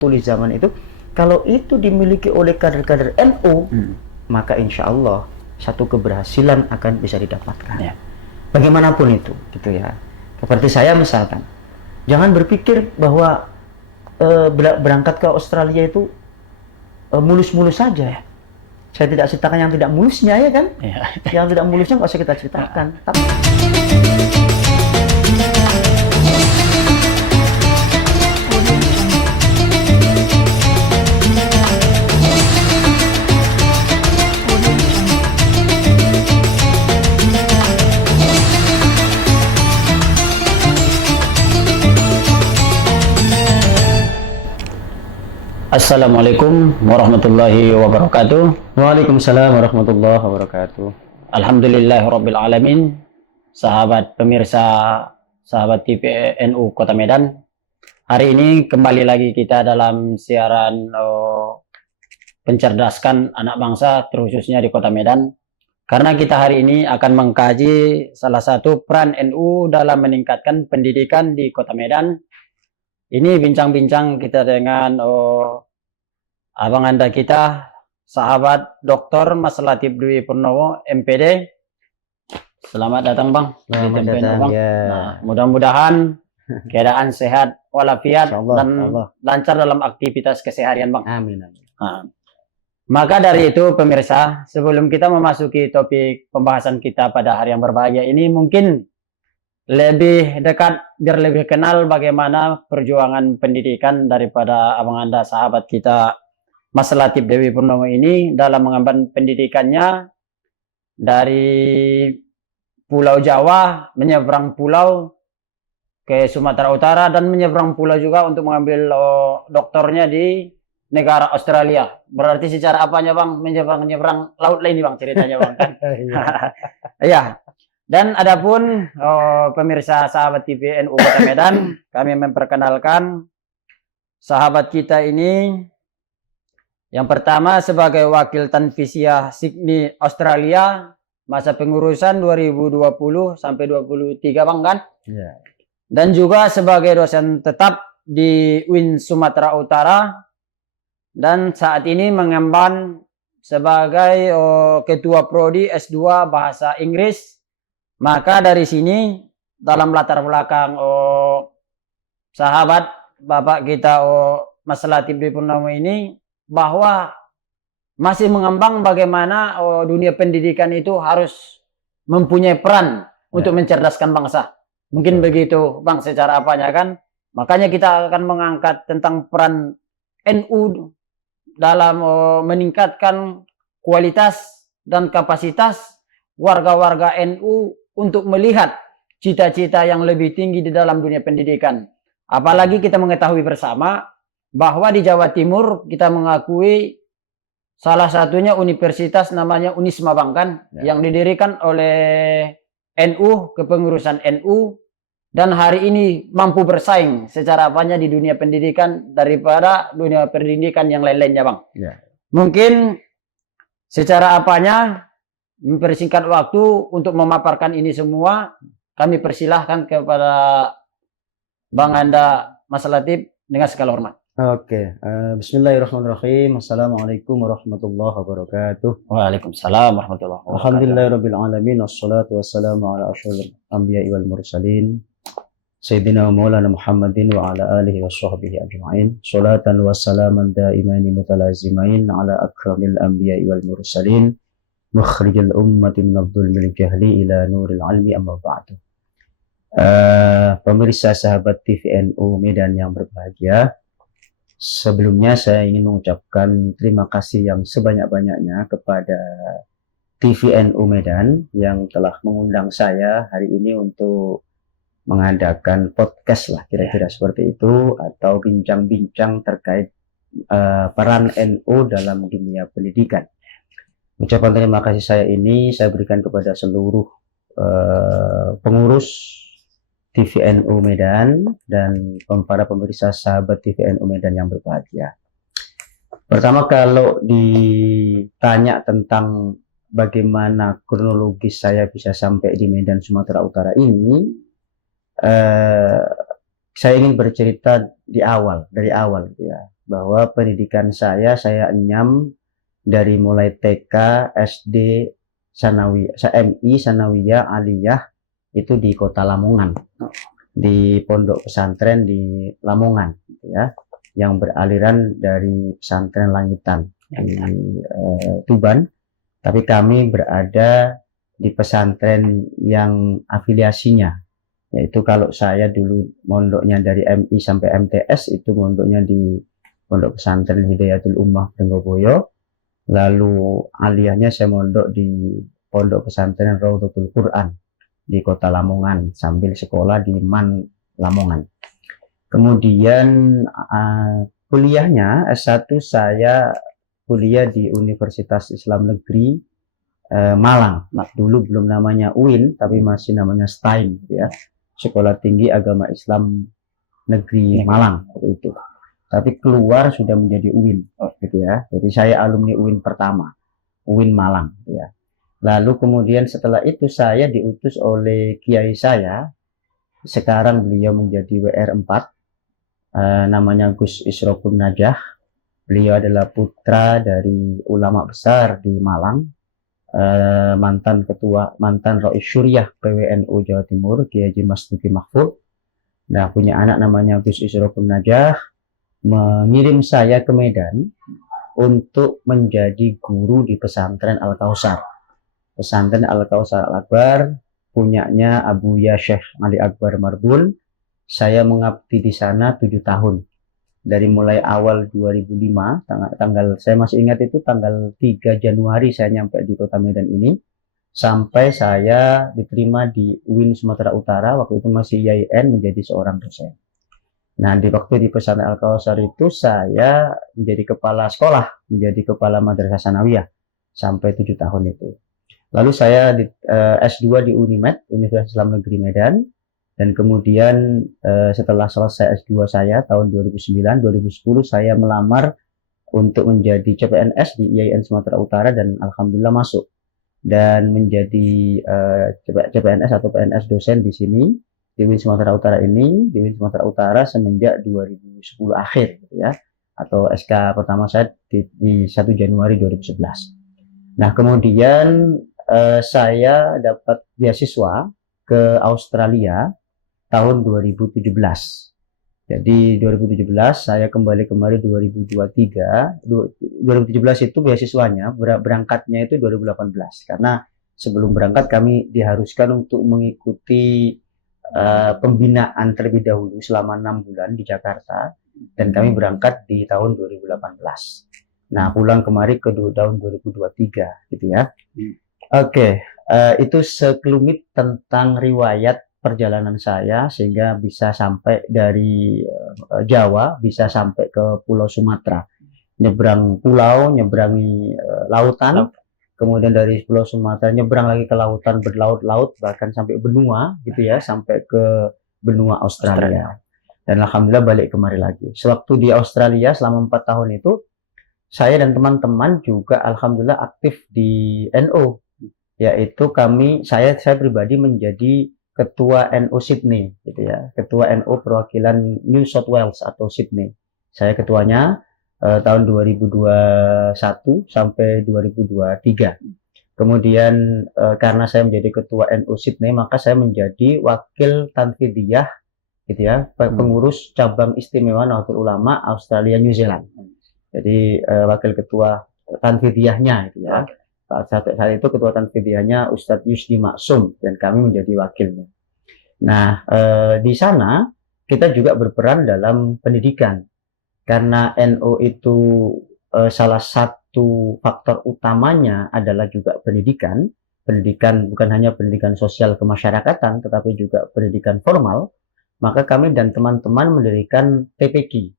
Tulis zaman itu, kalau itu dimiliki oleh kader-kader NU, maka insya Allah satu keberhasilan akan bisa didapatkan. Ya. Bagaimanapun itu, gitu ya. Seperti saya misalkan, jangan berpikir bahwa berangkat ke Australia itu mulus-mulus saja ya. Saya tidak ceritakan yang tidak mulusnya ya kan? Ya. Yang tidak mulusnya nggak usah kita ceritakan. Tapi Assalamualaikum warahmatullahi wabarakatuh. Waalaikumsalam warahmatullahi wabarakatuh. Alhamdulillahirabbil alamin. Sahabat pemirsa, sahabat TV NU Kota Medan. Hari ini kembali lagi kita dalam siaran pencerdaskan anak bangsa, terkhususnya di Kota Medan. Karena kita hari ini akan mengkaji salah satu peran NU dalam meningkatkan pendidikan di Kota Medan. Ini bincang-bincang kita dengan abang anda kita, sahabat Dr. Mas Latif Dwi Purnomo, MPD. Selamat datang Bang. Selamat datang, Bang. ya. Nah, mudah-mudahan keadaan sehat walafiat dan lancar dalam aktivitas keseharian Bang. Amin. Nah, maka dari itu pemirsa, sebelum kita memasuki topik pembahasan kita pada hari yang berbahagia ini, mungkin lebih dekat, biar lebih kenal bagaimana perjuangan pendidikan daripada abang anda, sahabat kita Mas Latif Dewi Purnomo ini dalam mengemban pendidikannya dari Pulau Jawa, menyeberang pulau ke Sumatera Utara, dan menyeberang pulau juga untuk mengambil doktornya di negara Australia. Berarti secara apanya Bang, menyeberang laut lain Bang ceritanya Bang kan? Ya. Dan adapun pemirsa sahabat TV NU Kota Medan, kami memperkenalkan sahabat kita ini yang pertama sebagai wakil Tanfisiah Sydney Australia masa pengurusan 2020 sampai 23 Bang kan? Yeah. Dan juga sebagai dosen tetap di UIN Sumatera Utara, dan saat ini mengemban sebagai ketua prodi S2 bahasa Inggris. Maka dari sini dalam latar belakang sahabat bapak kita Mas Latif Dwi Purnomo ini, bahwa masih mengembang bagaimana dunia pendidikan itu harus mempunyai peran untuk mencerdaskan bangsa. Mungkin begitu Bang secara apanya kan. Makanya kita akan mengangkat tentang peran NU dalam meningkatkan kualitas dan kapasitas warga-warga NU untuk melihat cita-cita yang lebih tinggi di dalam dunia pendidikan. Apalagi kita mengetahui bersama bahwa di Jawa Timur kita mengakui salah satunya universitas namanya Unisma Bang kan, yang didirikan oleh NU, kepengurusan NU, dan hari ini mampu bersaing secara apanya di dunia pendidikan daripada dunia pendidikan yang lain-lainnya Bang. Mungkin secara apanya, mempersingkat waktu untuk memaparkan ini semua, kami persilahkan kepada Bang Anda Mas Latif dengan segala hormat. Oke, bismillahirrahmanirrahim. Assalamualaikum warahmatullahi wabarakatuh. Waalaikumsalam warahmatullahi wabarakatuh. Alhamdulillahirabbil alamin, wassalatu wassalamu ala asyrofil anbiya'i wal mursalin Sayyidina Maulana Muhammadin wa ala alihi washabbihi ajma'in. Sholatan wassalaman daimani mutalazimain ala akramil anbiya'i wal mursalin mukhrijil ummati minadh-dhulmil jahli ila nuril ilmi, amma ba'du. Pemirsa sahabat TV NU Medan yang berbahagia, sebelumnya saya ingin mengucapkan terima kasih yang sebanyak-banyaknya kepada TV NU Medan yang telah mengundang saya hari ini untuk mengadakan podcast lah, kira-kira seperti itu, atau bincang-bincang terkait peran NU dalam dunia pendidikan. Ucapan terima kasih saya ini saya berikan kepada seluruh pengurus TV NU Medan dan para pemirsa sahabat TV NU Medan yang berbahagia. Pertama, kalau ditanya tentang bagaimana kronologis saya bisa sampai di Medan Sumatera Utara ini, saya ingin bercerita dari awal gitu ya. bahwa pendidikan saya enyam dari mulai TK, SD, Sanawiyah, MI, Sanawiyah, Aliyah itu di Kota Lamongan, di pondok pesantren di Lamongan, gitu ya, yang beraliran dari pesantren Langitan di Tuban. Tapi kami berada di pesantren yang afiliasinya, yaitu kalau saya dulu mondoknya dari MI sampai MTS, itu mondoknya di Pondok Pesantren Hidayatul Ummah Pringgoboyo. Lalu aliyahnya saya mondok di Pondok Pesantren Raudhatul Quran di Kota Lamongan sambil sekolah di MAN Lamongan. Kemudian kuliahnya S1 saya kuliah di Universitas Islam Negeri Malang. Dulu belum namanya UIN, tapi masih namanya STAIN, ya. Sekolah Tinggi Agama Islam Negeri Malang waktu itu. Tapi keluar sudah menjadi UIN, gitu ya. Jadi saya alumni UIN pertama, UIN Malang, gitu ya. Lalu kemudian setelah itu saya diutus oleh kiai saya, sekarang beliau menjadi WR4, namanya Gus Isrokun Najah. Beliau adalah putra dari ulama besar di Malang, mantan Rais Syuriah PWNU Jawa Timur, Kiai Haji Mastuki Mahfud. Nah, punya anak namanya Gus Isrokun Najah, mengirim saya ke Medan untuk menjadi guru di pesantren Al-Kausar. Pesantren Al-Kausar Al-Akbar punyanya Abuya Syekh Ali Akbar Marbun. Saya mengabdi di sana 7 tahun. Dari mulai awal 2005, tanggal saya masih ingat itu tanggal 3 Januari saya nyampe di Kota Medan ini, sampai saya diterima di UIN Sumatera Utara, waktu itu masih IAIN, menjadi seorang dosen. Nah, di waktu di pesantren Al-Kausar itu saya menjadi kepala sekolah, menjadi kepala Madrasah Sanawiyah sampai 7 tahun itu. Lalu saya di S2 di Unimed, Universitas Islam Negeri Medan, dan kemudian setelah selesai S2 saya tahun 2009-2010 saya melamar untuk menjadi CPNS di IAIN Sumatera Utara dan alhamdulillah masuk dan menjadi CPNS atau PNS dosen di sini di UIN Sumatera Utara ini, di UIN Sumatera Utara semenjak 2010 akhir, gitu ya, atau SK pertama saya di 1 Januari 2011. Nah, kemudian saya dapat beasiswa ke Australia tahun 2017. Jadi 2017 saya kembali kemari 2023. 2017 itu beasiswanya, berangkatnya itu 2018. Karena sebelum berangkat kami diharuskan untuk mengikuti pembinaan terlebih dahulu selama 6 bulan di Jakarta. Dan kami berangkat di tahun 2018. Nah, pulang kemari ke tahun 2023, gitu ya. Oke, itu sekelumit tentang riwayat perjalanan saya sehingga bisa sampai dari Jawa, bisa sampai ke Pulau Sumatera. Nyebrang pulau, nyebrangi lautan, kemudian dari Pulau Sumatera nyebrang lagi ke lautan, berlaut-laut, bahkan sampai benua, gitu ya, sampai ke benua Australia. Dan alhamdulillah balik kemari lagi. Sewaktu di Australia selama 4 tahun itu, saya dan teman-teman juga alhamdulillah aktif di NU. Yaitu saya pribadi menjadi ketua NU Sydney, gitu ya, ketua NU perwakilan New South Wales atau Sydney. Saya ketuanya tahun 2021 sampai 2023. Kemudian karena saya menjadi ketua NU Sydney, maka saya menjadi wakil tanfidiyah, gitu ya, pengurus cabang istimewa Nahdlatul Ulama Australia New Zealand. Jadi wakil ketua tanfidiyahnya, gitu ya. Saat itu ketua tanfidiyahnya Ustadz Yusdi Maksum dan kami menjadi wakilnya. Nah, di sana kita juga berperan dalam pendidikan karena NU itu salah satu faktor utamanya adalah juga pendidikan. Pendidikan bukan hanya pendidikan sosial kemasyarakatan tetapi juga pendidikan formal. Maka kami dan teman-teman mendirikan TPQ,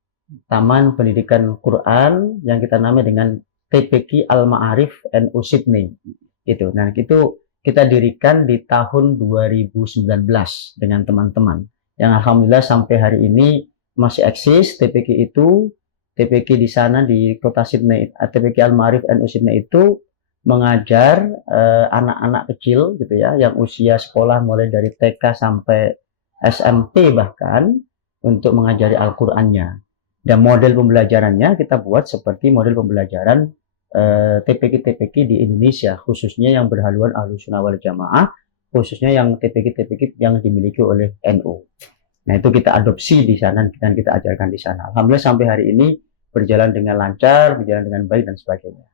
Taman Pendidikan Quran, yang kita namai dengan TPQ Al-Ma'arif NU Sydney. Gitu. Nah, itu kita dirikan di tahun 2019 dengan teman-teman. Yang alhamdulillah sampai hari ini masih eksis TPQ itu. TPQ di sana di kota Sydney, TPQ Al-Ma'arif NU Sydney itu mengajar anak-anak kecil, gitu ya, yang usia sekolah mulai dari TK sampai SMP bahkan, untuk mengajari Al-Qur'annya. Dan model pembelajarannya kita buat seperti model pembelajaran TPQ-TPQ di Indonesia, khususnya yang berhaluan Ahlussunnah wal Jamaah, khususnya yang TPQ-TPQ yang dimiliki oleh NU. Nah, itu kita adopsi di sana dan kita ajarkan di sana. Alhamdulillah sampai hari ini berjalan dengan lancar, berjalan dengan baik dan sebagainya.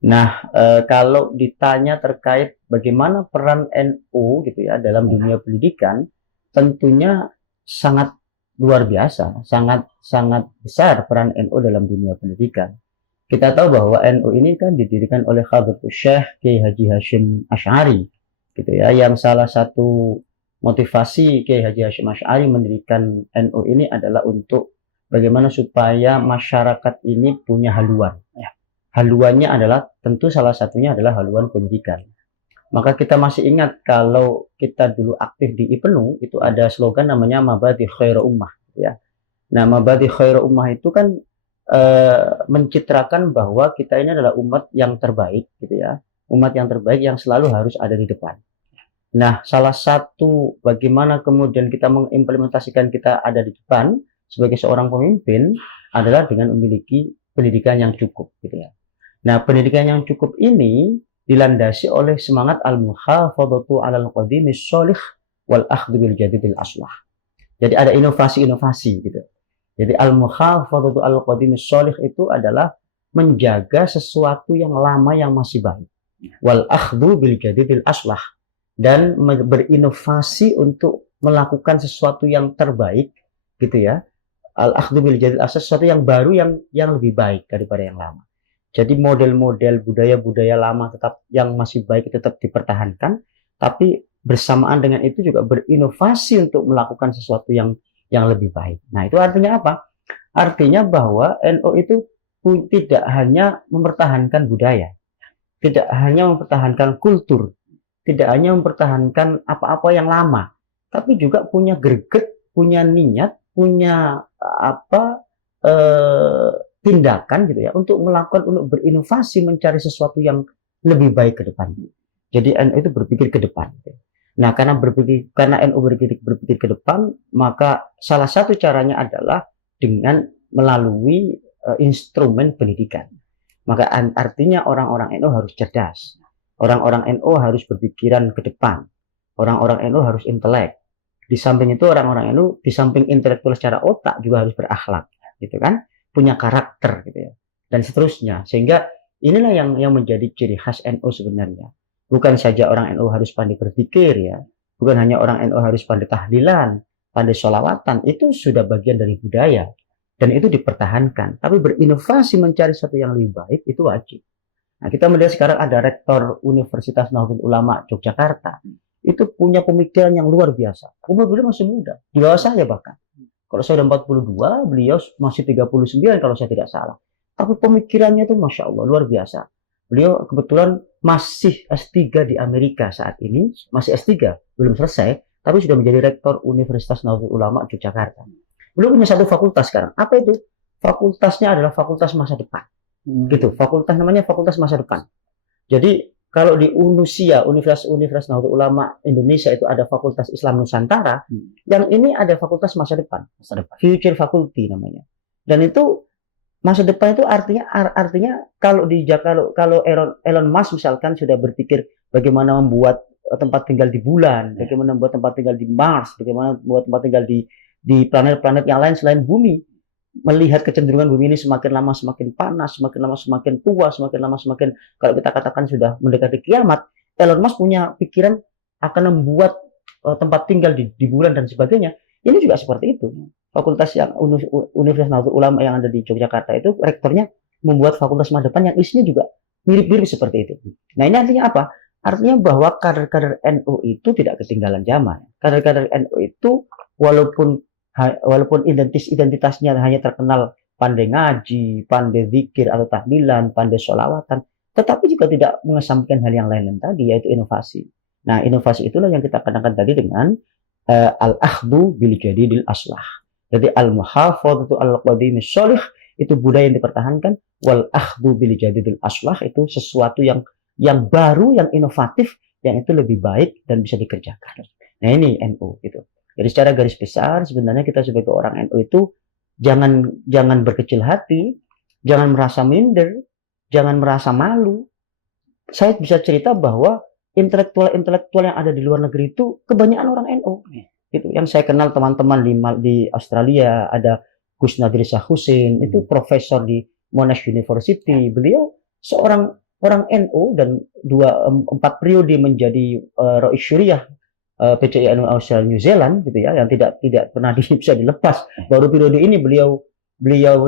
Nah, kalau ditanya terkait bagaimana peran NU gitu ya dalam dunia pendidikan, tentunya sangat luar biasa, sangat besar peran NU dalam dunia pendidikan. Kita tahu bahwa NU ini kan didirikan oleh Hadratus Syekh Kiai Haji Hasyim Asy'ari, gitu ya, yang salah satu motivasi Kiai Haji Hasyim Asy'ari mendirikan NU ini adalah untuk bagaimana supaya masyarakat ini punya haluan. Ya. Haluannya adalah tentu salah satunya adalah haluan pendidikan. Maka kita masih ingat kalau kita dulu aktif di IPNU itu ada slogan namanya Mabadi Khairu Ummah, ya. Nah, Mabadi Khairu Ummah itu kan mencitrakan bahwa kita ini adalah umat yang terbaik, gitu ya. Umat yang terbaik yang selalu harus ada di depan. Nah, salah satu bagaimana kemudian kita mengimplementasikan kita ada di depan sebagai seorang pemimpin adalah dengan memiliki pendidikan yang cukup, gitu ya. Nah, pendidikan yang cukup ini dilandasi oleh semangat al-muhafadhatu 'alal qadimis shalih wal akhdhu bil jadidil aslah. Jadi ada inovasi-inovasi gitu. Jadi al-muhafadhatu 'alal qadimis shalih itu adalah menjaga sesuatu yang lama yang masih baik. Wal akhdhu bil jadidil aslah, dan berinovasi untuk melakukan sesuatu yang terbaik gitu ya. Al-akhdhu bil jadidil aslah, sesuatu yang baru yang lebih baik daripada yang lama. Jadi model-model budaya-budaya lama tetap yang masih baik tetap dipertahankan, tapi bersamaan dengan itu juga berinovasi untuk melakukan sesuatu yang lebih baik. Nah, itu artinya apa? Artinya bahwa NU itu tidak hanya mempertahankan budaya, tidak hanya mempertahankan kultur, tidak hanya mempertahankan apa-apa yang lama, tapi juga punya greget, punya niat, punya tindakan gitu ya untuk berinovasi mencari sesuatu yang lebih baik ke depan. Jadi NU itu berpikir ke depan. Nah, karena NU berpikir ke depan, maka salah satu caranya adalah dengan melalui instrumen pendidikan. Maka artinya orang-orang NU harus cerdas. Orang-orang NU harus berpikiran ke depan. Orang-orang NU harus intelek. Di samping itu orang-orang NU di samping intelektual secara otak juga harus berakhlak, gitu kan? Punya karakter gitu ya, dan seterusnya. Sehingga inilah yang menjadi ciri khas NU sebenarnya. Bukan saja orang NU harus pandai berpikir ya, bukan hanya orang NU harus pandai tahlilan, pandai sholawatan, itu sudah bagian dari budaya dan itu dipertahankan. Tapi berinovasi mencari sesuatu yang lebih baik itu wajib. Nah, kita melihat sekarang ada rektor Universitas Nahdlatul Ulama Yogyakarta, itu punya pemikiran yang luar biasa. Umur beliau masih muda, di bawah saya bahkan. Kalau saya udah 42, beliau masih 39 kalau saya tidak salah. Tapi pemikirannya itu Masya Allah, luar biasa. Beliau kebetulan masih S3 di Amerika saat ini. Masih S3, belum selesai. Tapi sudah menjadi rektor Universitas Nahdlatul Ulama Yogyakarta. Beliau punya satu fakultas sekarang. Apa itu? Fakultasnya adalah fakultas masa depan. Gitu, fakultas namanya fakultas masa depan. Jadi, kalau di UNUSIA, Universitas Nahdlatul Ulama Indonesia itu ada Fakultas Islam Nusantara, yang ini ada Fakultas Masa Depan, Future Faculty namanya. Dan itu masa depan itu artinya kalau Elon Musk misalkan sudah berpikir bagaimana membuat tempat tinggal di bulan, bagaimana membuat tempat tinggal di Mars, bagaimana membuat tempat tinggal di planet-planet yang lain selain bumi. Melihat kecenderungan bumi ini semakin lama semakin panas, semakin lama semakin tua, semakin lama semakin, kalau kita katakan sudah mendekati kiamat, Elon Musk punya pikiran akan membuat tempat tinggal di bulan dan sebagainya. Ini juga seperti itu. Fakultas yang Universitas Nahdlatul Ulama yang ada di Yogyakarta itu rektornya membuat fakultas masa depan yang isinya juga mirip-mirip seperti itu. Nah, ini artinya apa? Artinya bahwa kader-kader NU itu tidak ketinggalan zaman. Kader-kader NU itu walaupun identitasnya hanya terkenal pandai ngaji, pandai zikir atau tahlilan, pandai sholawatan, tetapi juga tidak mengesampingkan hal yang lain tadi, yaitu inovasi. Nah, inovasi itulah yang kita katakan tadi dengan al-akhdhu bil jadidil aslah. Jadi al-muhafadhatu 'alal qadimis shalih itu budaya yang dipertahankan, wal akhdhu bil jadidil aslah itu sesuatu yang baru, yang inovatif, yang itu lebih baik dan bisa dikerjakan. Nah, ini NU gitu. Jadi secara garis besar sebenarnya kita sebagai orang NU itu jangan berkecil hati, jangan merasa minder, jangan merasa malu. Saya bisa cerita bahwa intelektual yang ada di luar negeri itu kebanyakan orang NU. Gitu. Yang saya kenal teman-teman di Australia, ada Gus Nadir Shah Hussein, itu profesor di Monash University. Beliau seorang orang NU dan 4 periode menjadi Rais Syuriah PCI NU Australia New Zealand gitu ya, yang tidak pernah bisa dilepas. Baru periode ini beliau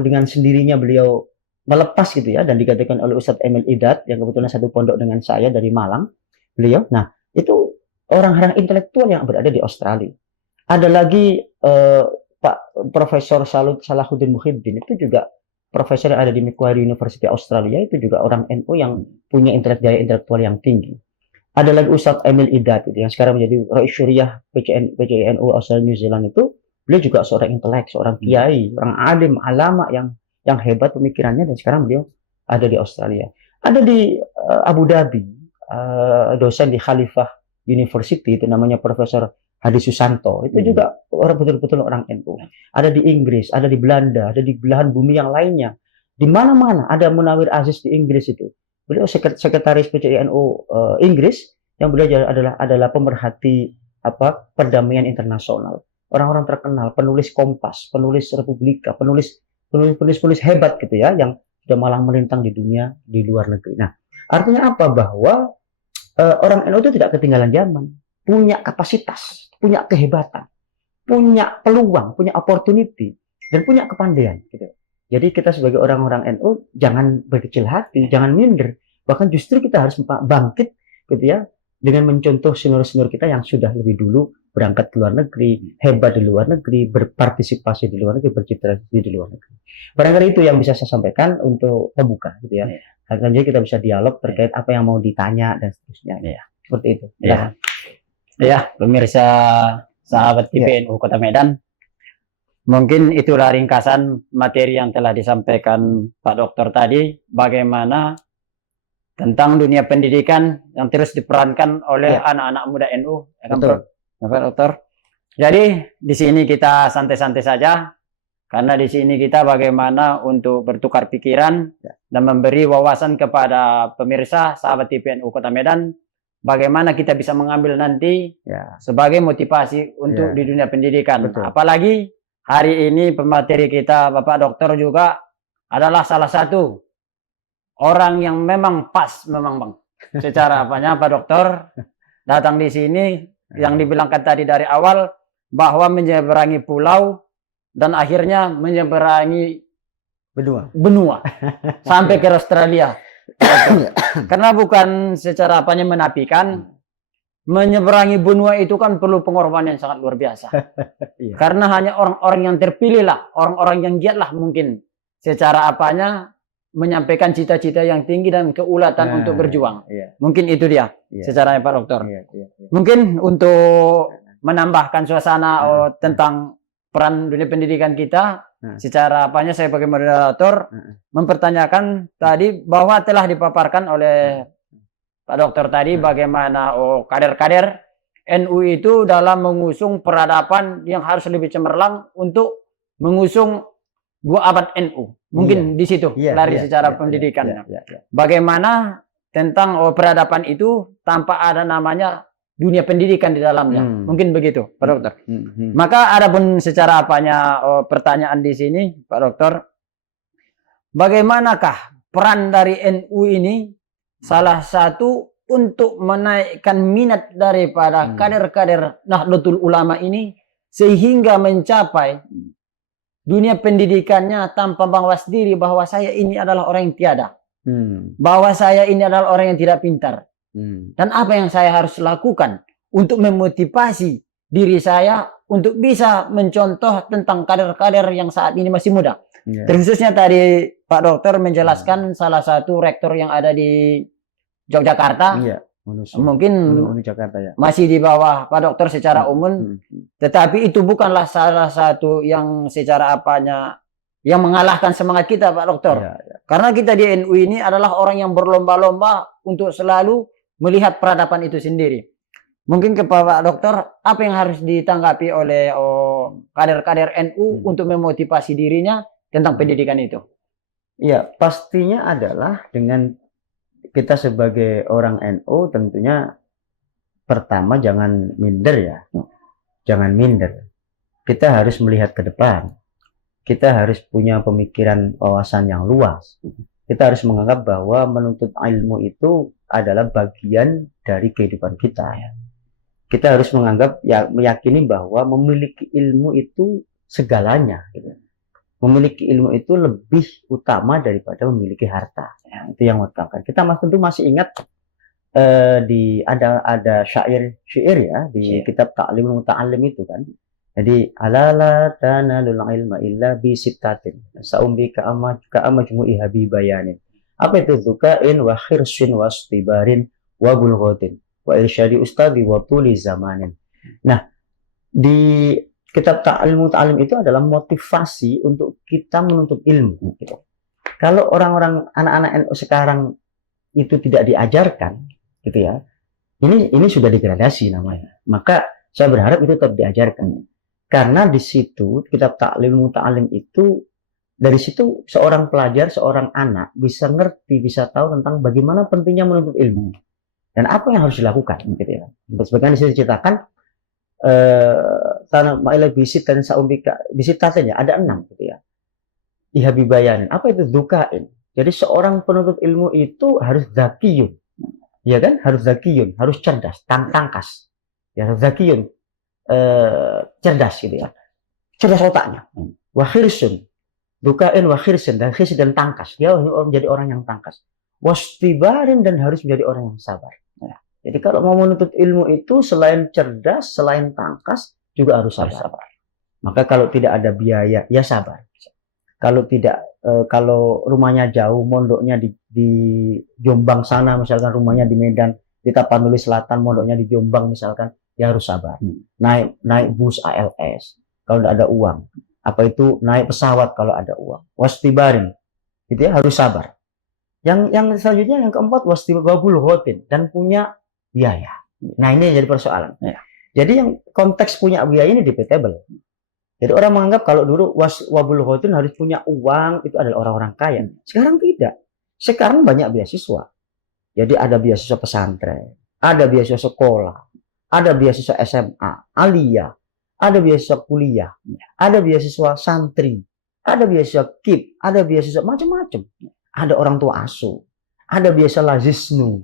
dengan sendirinya beliau melepas gitu ya, dan dikatakan oleh Ustadz Emil Idat yang kebetulan satu pondok dengan saya dari Malang. Beliau, nah itu orang-orang intelektual yang berada di Australia. Ada lagi Pak Profesor Salahuddin Muhyiddin, itu juga profesor yang ada di Macquarie University Australia, itu juga orang NU yang punya daya intelektual yang tinggi. Ada lagi Ustadz Emil Idat itu yang sekarang menjadi Rais Syuriah PCI NU Australia New Zealand, itu beliau juga seorang intelek, seorang kiai, orang alim, alama yang hebat pemikirannya, dan sekarang beliau ada di Australia. Ada di Abu Dhabi, dosen di Khalifah University itu namanya Profesor Hadi Susanto, itu juga orang betul-betul orang NU. Ada di Inggris, ada di Belanda, ada di belahan bumi yang lainnya. Di mana-mana ada Munawir Aziz di Inggris itu. Beliau sekretaris PCI NU Inggris, yang beliau adalah pemerhati perdamaian internasional. Orang-orang terkenal, penulis Kompas, penulis Republika, penulis hebat gitu ya, yang sudah malang melintang di dunia di luar negeri. Nah, artinya apa? Bahwa orang NU itu tidak ketinggalan zaman, punya kapasitas, punya kehebatan, punya peluang, punya opportunity, dan punya kepandaian. Gitu. Jadi kita sebagai orang-orang NU jangan berkecil hati, jangan minder, bahkan justru kita harus bangkit, gitu ya, dengan mencontoh senior-senior kita yang sudah lebih dulu berangkat ke luar negeri, hebat di luar negeri, berpartisipasi di luar negeri, bercitra di luar negeri. Barangkali itu yang bisa saya sampaikan untuk pembuka, gitu ya. Agar kita bisa dialog terkait apa yang mau ditanya dan seterusnya. Seperti itu. Ya, pemirsa sahabat TVNU Kota Medan, mungkin itulah ringkasan materi yang telah disampaikan Pak Dokter tadi, bagaimana tentang dunia pendidikan yang terus diperankan oleh anak-anak muda NU. Betul. Pak Dokter. Jadi di sini kita santai-santai saja, karena di sini kita bagaimana untuk bertukar pikiran dan memberi wawasan kepada pemirsa sahabat TVNU Kota Medan, bagaimana kita bisa mengambil nanti sebagai motivasi untuk di dunia pendidikan. Betul. Apalagi hari ini pemateri kita Bapak Dokter juga adalah salah satu orang yang memang pas, memang Bang. Secara Pak Dokter datang di sini yang dibilangkan tadi dari awal bahwa menyeberangi pulau dan akhirnya menyeberangi benua sampai ke Australia. Karena bukan secara menafikan, menyeberangi benua itu kan perlu pengorbanan yang sangat luar biasa. Karena hanya orang-orang yang terpilih lah, orang-orang yang giat lah mungkin secara menyampaikan cita-cita yang tinggi dan keulatan untuk berjuang. Mungkin itu dia secara Pak Dokter. Mungkin untuk menambahkan suasana tentang peran dunia pendidikan kita, secara saya sebagai moderator mempertanyakan tadi bahwa telah dipaparkan oleh Pak Dokter tadi bagaimana kader-kader NU itu dalam mengusung peradaban yang harus lebih cemerlang untuk mengusung 2 abad NU. Mungkin di situ lari secara pendidikan. Bagaimana tentang peradaban itu tanpa ada namanya dunia pendidikan di dalamnya. Mungkin begitu, Pak Dokter. Maka adapun secara pertanyaan di sini, Pak Dokter, bagaimanakah peran dari NU ini salah satu untuk menaikkan minat daripada kader-kader Nahdlatul Ulama ini sehingga mencapai dunia pendidikannya tanpa mawas diri bahwa saya ini adalah orang yang tiada. Bahwa saya ini adalah orang yang tidak pintar. Dan apa yang saya harus lakukan untuk memotivasi diri saya untuk bisa mencontoh tentang kader-kader yang saat ini masih muda. Terkhususnya tadi Pak Dokter menjelaskan salah satu rektor yang ada di Yogyakarta. Mungkin masih di bawah Pak Dokter secara umum. Tetapi itu bukanlah salah satu yang secara yang mengalahkan semangat kita, Pak Dokter. Karena kita di NU ini adalah orang yang berlomba-lomba untuk selalu melihat peradaban itu sendiri. Mungkin ke Pak Dokter, apa yang harus ditanggapi oleh kader-kader NU untuk memotivasi dirinya tentang pendidikan itu? Ya, pastinya adalah dengan kita sebagai orang NU tentunya pertama jangan minder ya. Jangan minder. Kita harus melihat ke depan. Kita harus punya pemikiran wawasan yang luas. Kita harus menganggap bahwa menuntut ilmu itu adalah bagian dari kehidupan kita. Kita harus menganggap, ya, meyakini bahwa memiliki ilmu itu segalanya. Gitu. Memiliki ilmu itu lebih utama daripada memiliki harta. Ya, itu yang utama. Kita tentu masih ingat ada syair ya di kitab Ta'limul Muta'allim itu kan. Jadi alala tanalul ilma illa bi sittatin saumbi ka amajmu'i habibayanin. Apa itu? Dukain wa khirsin wa istibarin wa bulghatin wa irsyadi ustadi wa tuli zamanin. Nah, di kitab Ta'limul Muta'allim itu adalah motivasi untuk kita menuntut ilmu gitu. Kalau orang-orang anak-anak NU sekarang itu tidak diajarkan gitu ya. Ini sudah degradasi namanya. Maka saya berharap itu tetap diajarkan. Karena di situ kitab Ta'limul Muta'allim itu, dari situ seorang pelajar, seorang anak bisa ngerti, bisa tahu tentang bagaimana pentingnya menuntut ilmu dan apa yang harus dilakukan gitu ya. Sebagaimana disitu diceritakan tanah ma'ilah bisit dan saumbika bisit ya ada 6 gitu ya. Ihabibayanin. Apa itu? Dukain. Jadi seorang penuntut ilmu itu harus zakiyun. Ya kan? Harus zakiyun, harus cerdas, tangkas. Ya, harus zakiyun. Cerdas gitu ya, cerdas otaknya. Wakhirsun, dukain wakhirsun, dan khis dan tangkas. Dia menjadi orang yang tangkas. Wastibarin, dan harus menjadi orang yang sabar. Ya. Jadi kalau mau menuntut ilmu itu selain cerdas, selain tangkas, juga harus sabar. Maka kalau tidak ada biaya, ya sabar. Kalau tidak, kalau rumahnya jauh, mondoknya di Jombang sana, misalkan rumahnya di Medan, di Tapanuli Selatan, mondoknya di Jombang misalkan, ya harus sabar. Naik bus ALS kalau tidak ada uang. Apa itu? Naik pesawat kalau ada uang. Wastibarin, gitu ya, harus sabar. Yang selanjutnya yang keempat wastibabul hotin, dan punya biaya. Nah, ini jadi persoalan. Ya. Jadi yang konteks punya biaya ini debatable. Jadi orang menganggap kalau dulu wabul hotin harus punya uang, itu adalah orang-orang kaya. Sekarang tidak. Sekarang banyak beasiswa. Jadi ada beasiswa pesantren, ada beasiswa sekolah, ada beasiswa SMA, aliyah, ada beasiswa kuliah, ada beasiswa santri, ada beasiswa KIP, ada beasiswa macam-macam. Ada orang tua asuh, ada beasiswa lazisnu,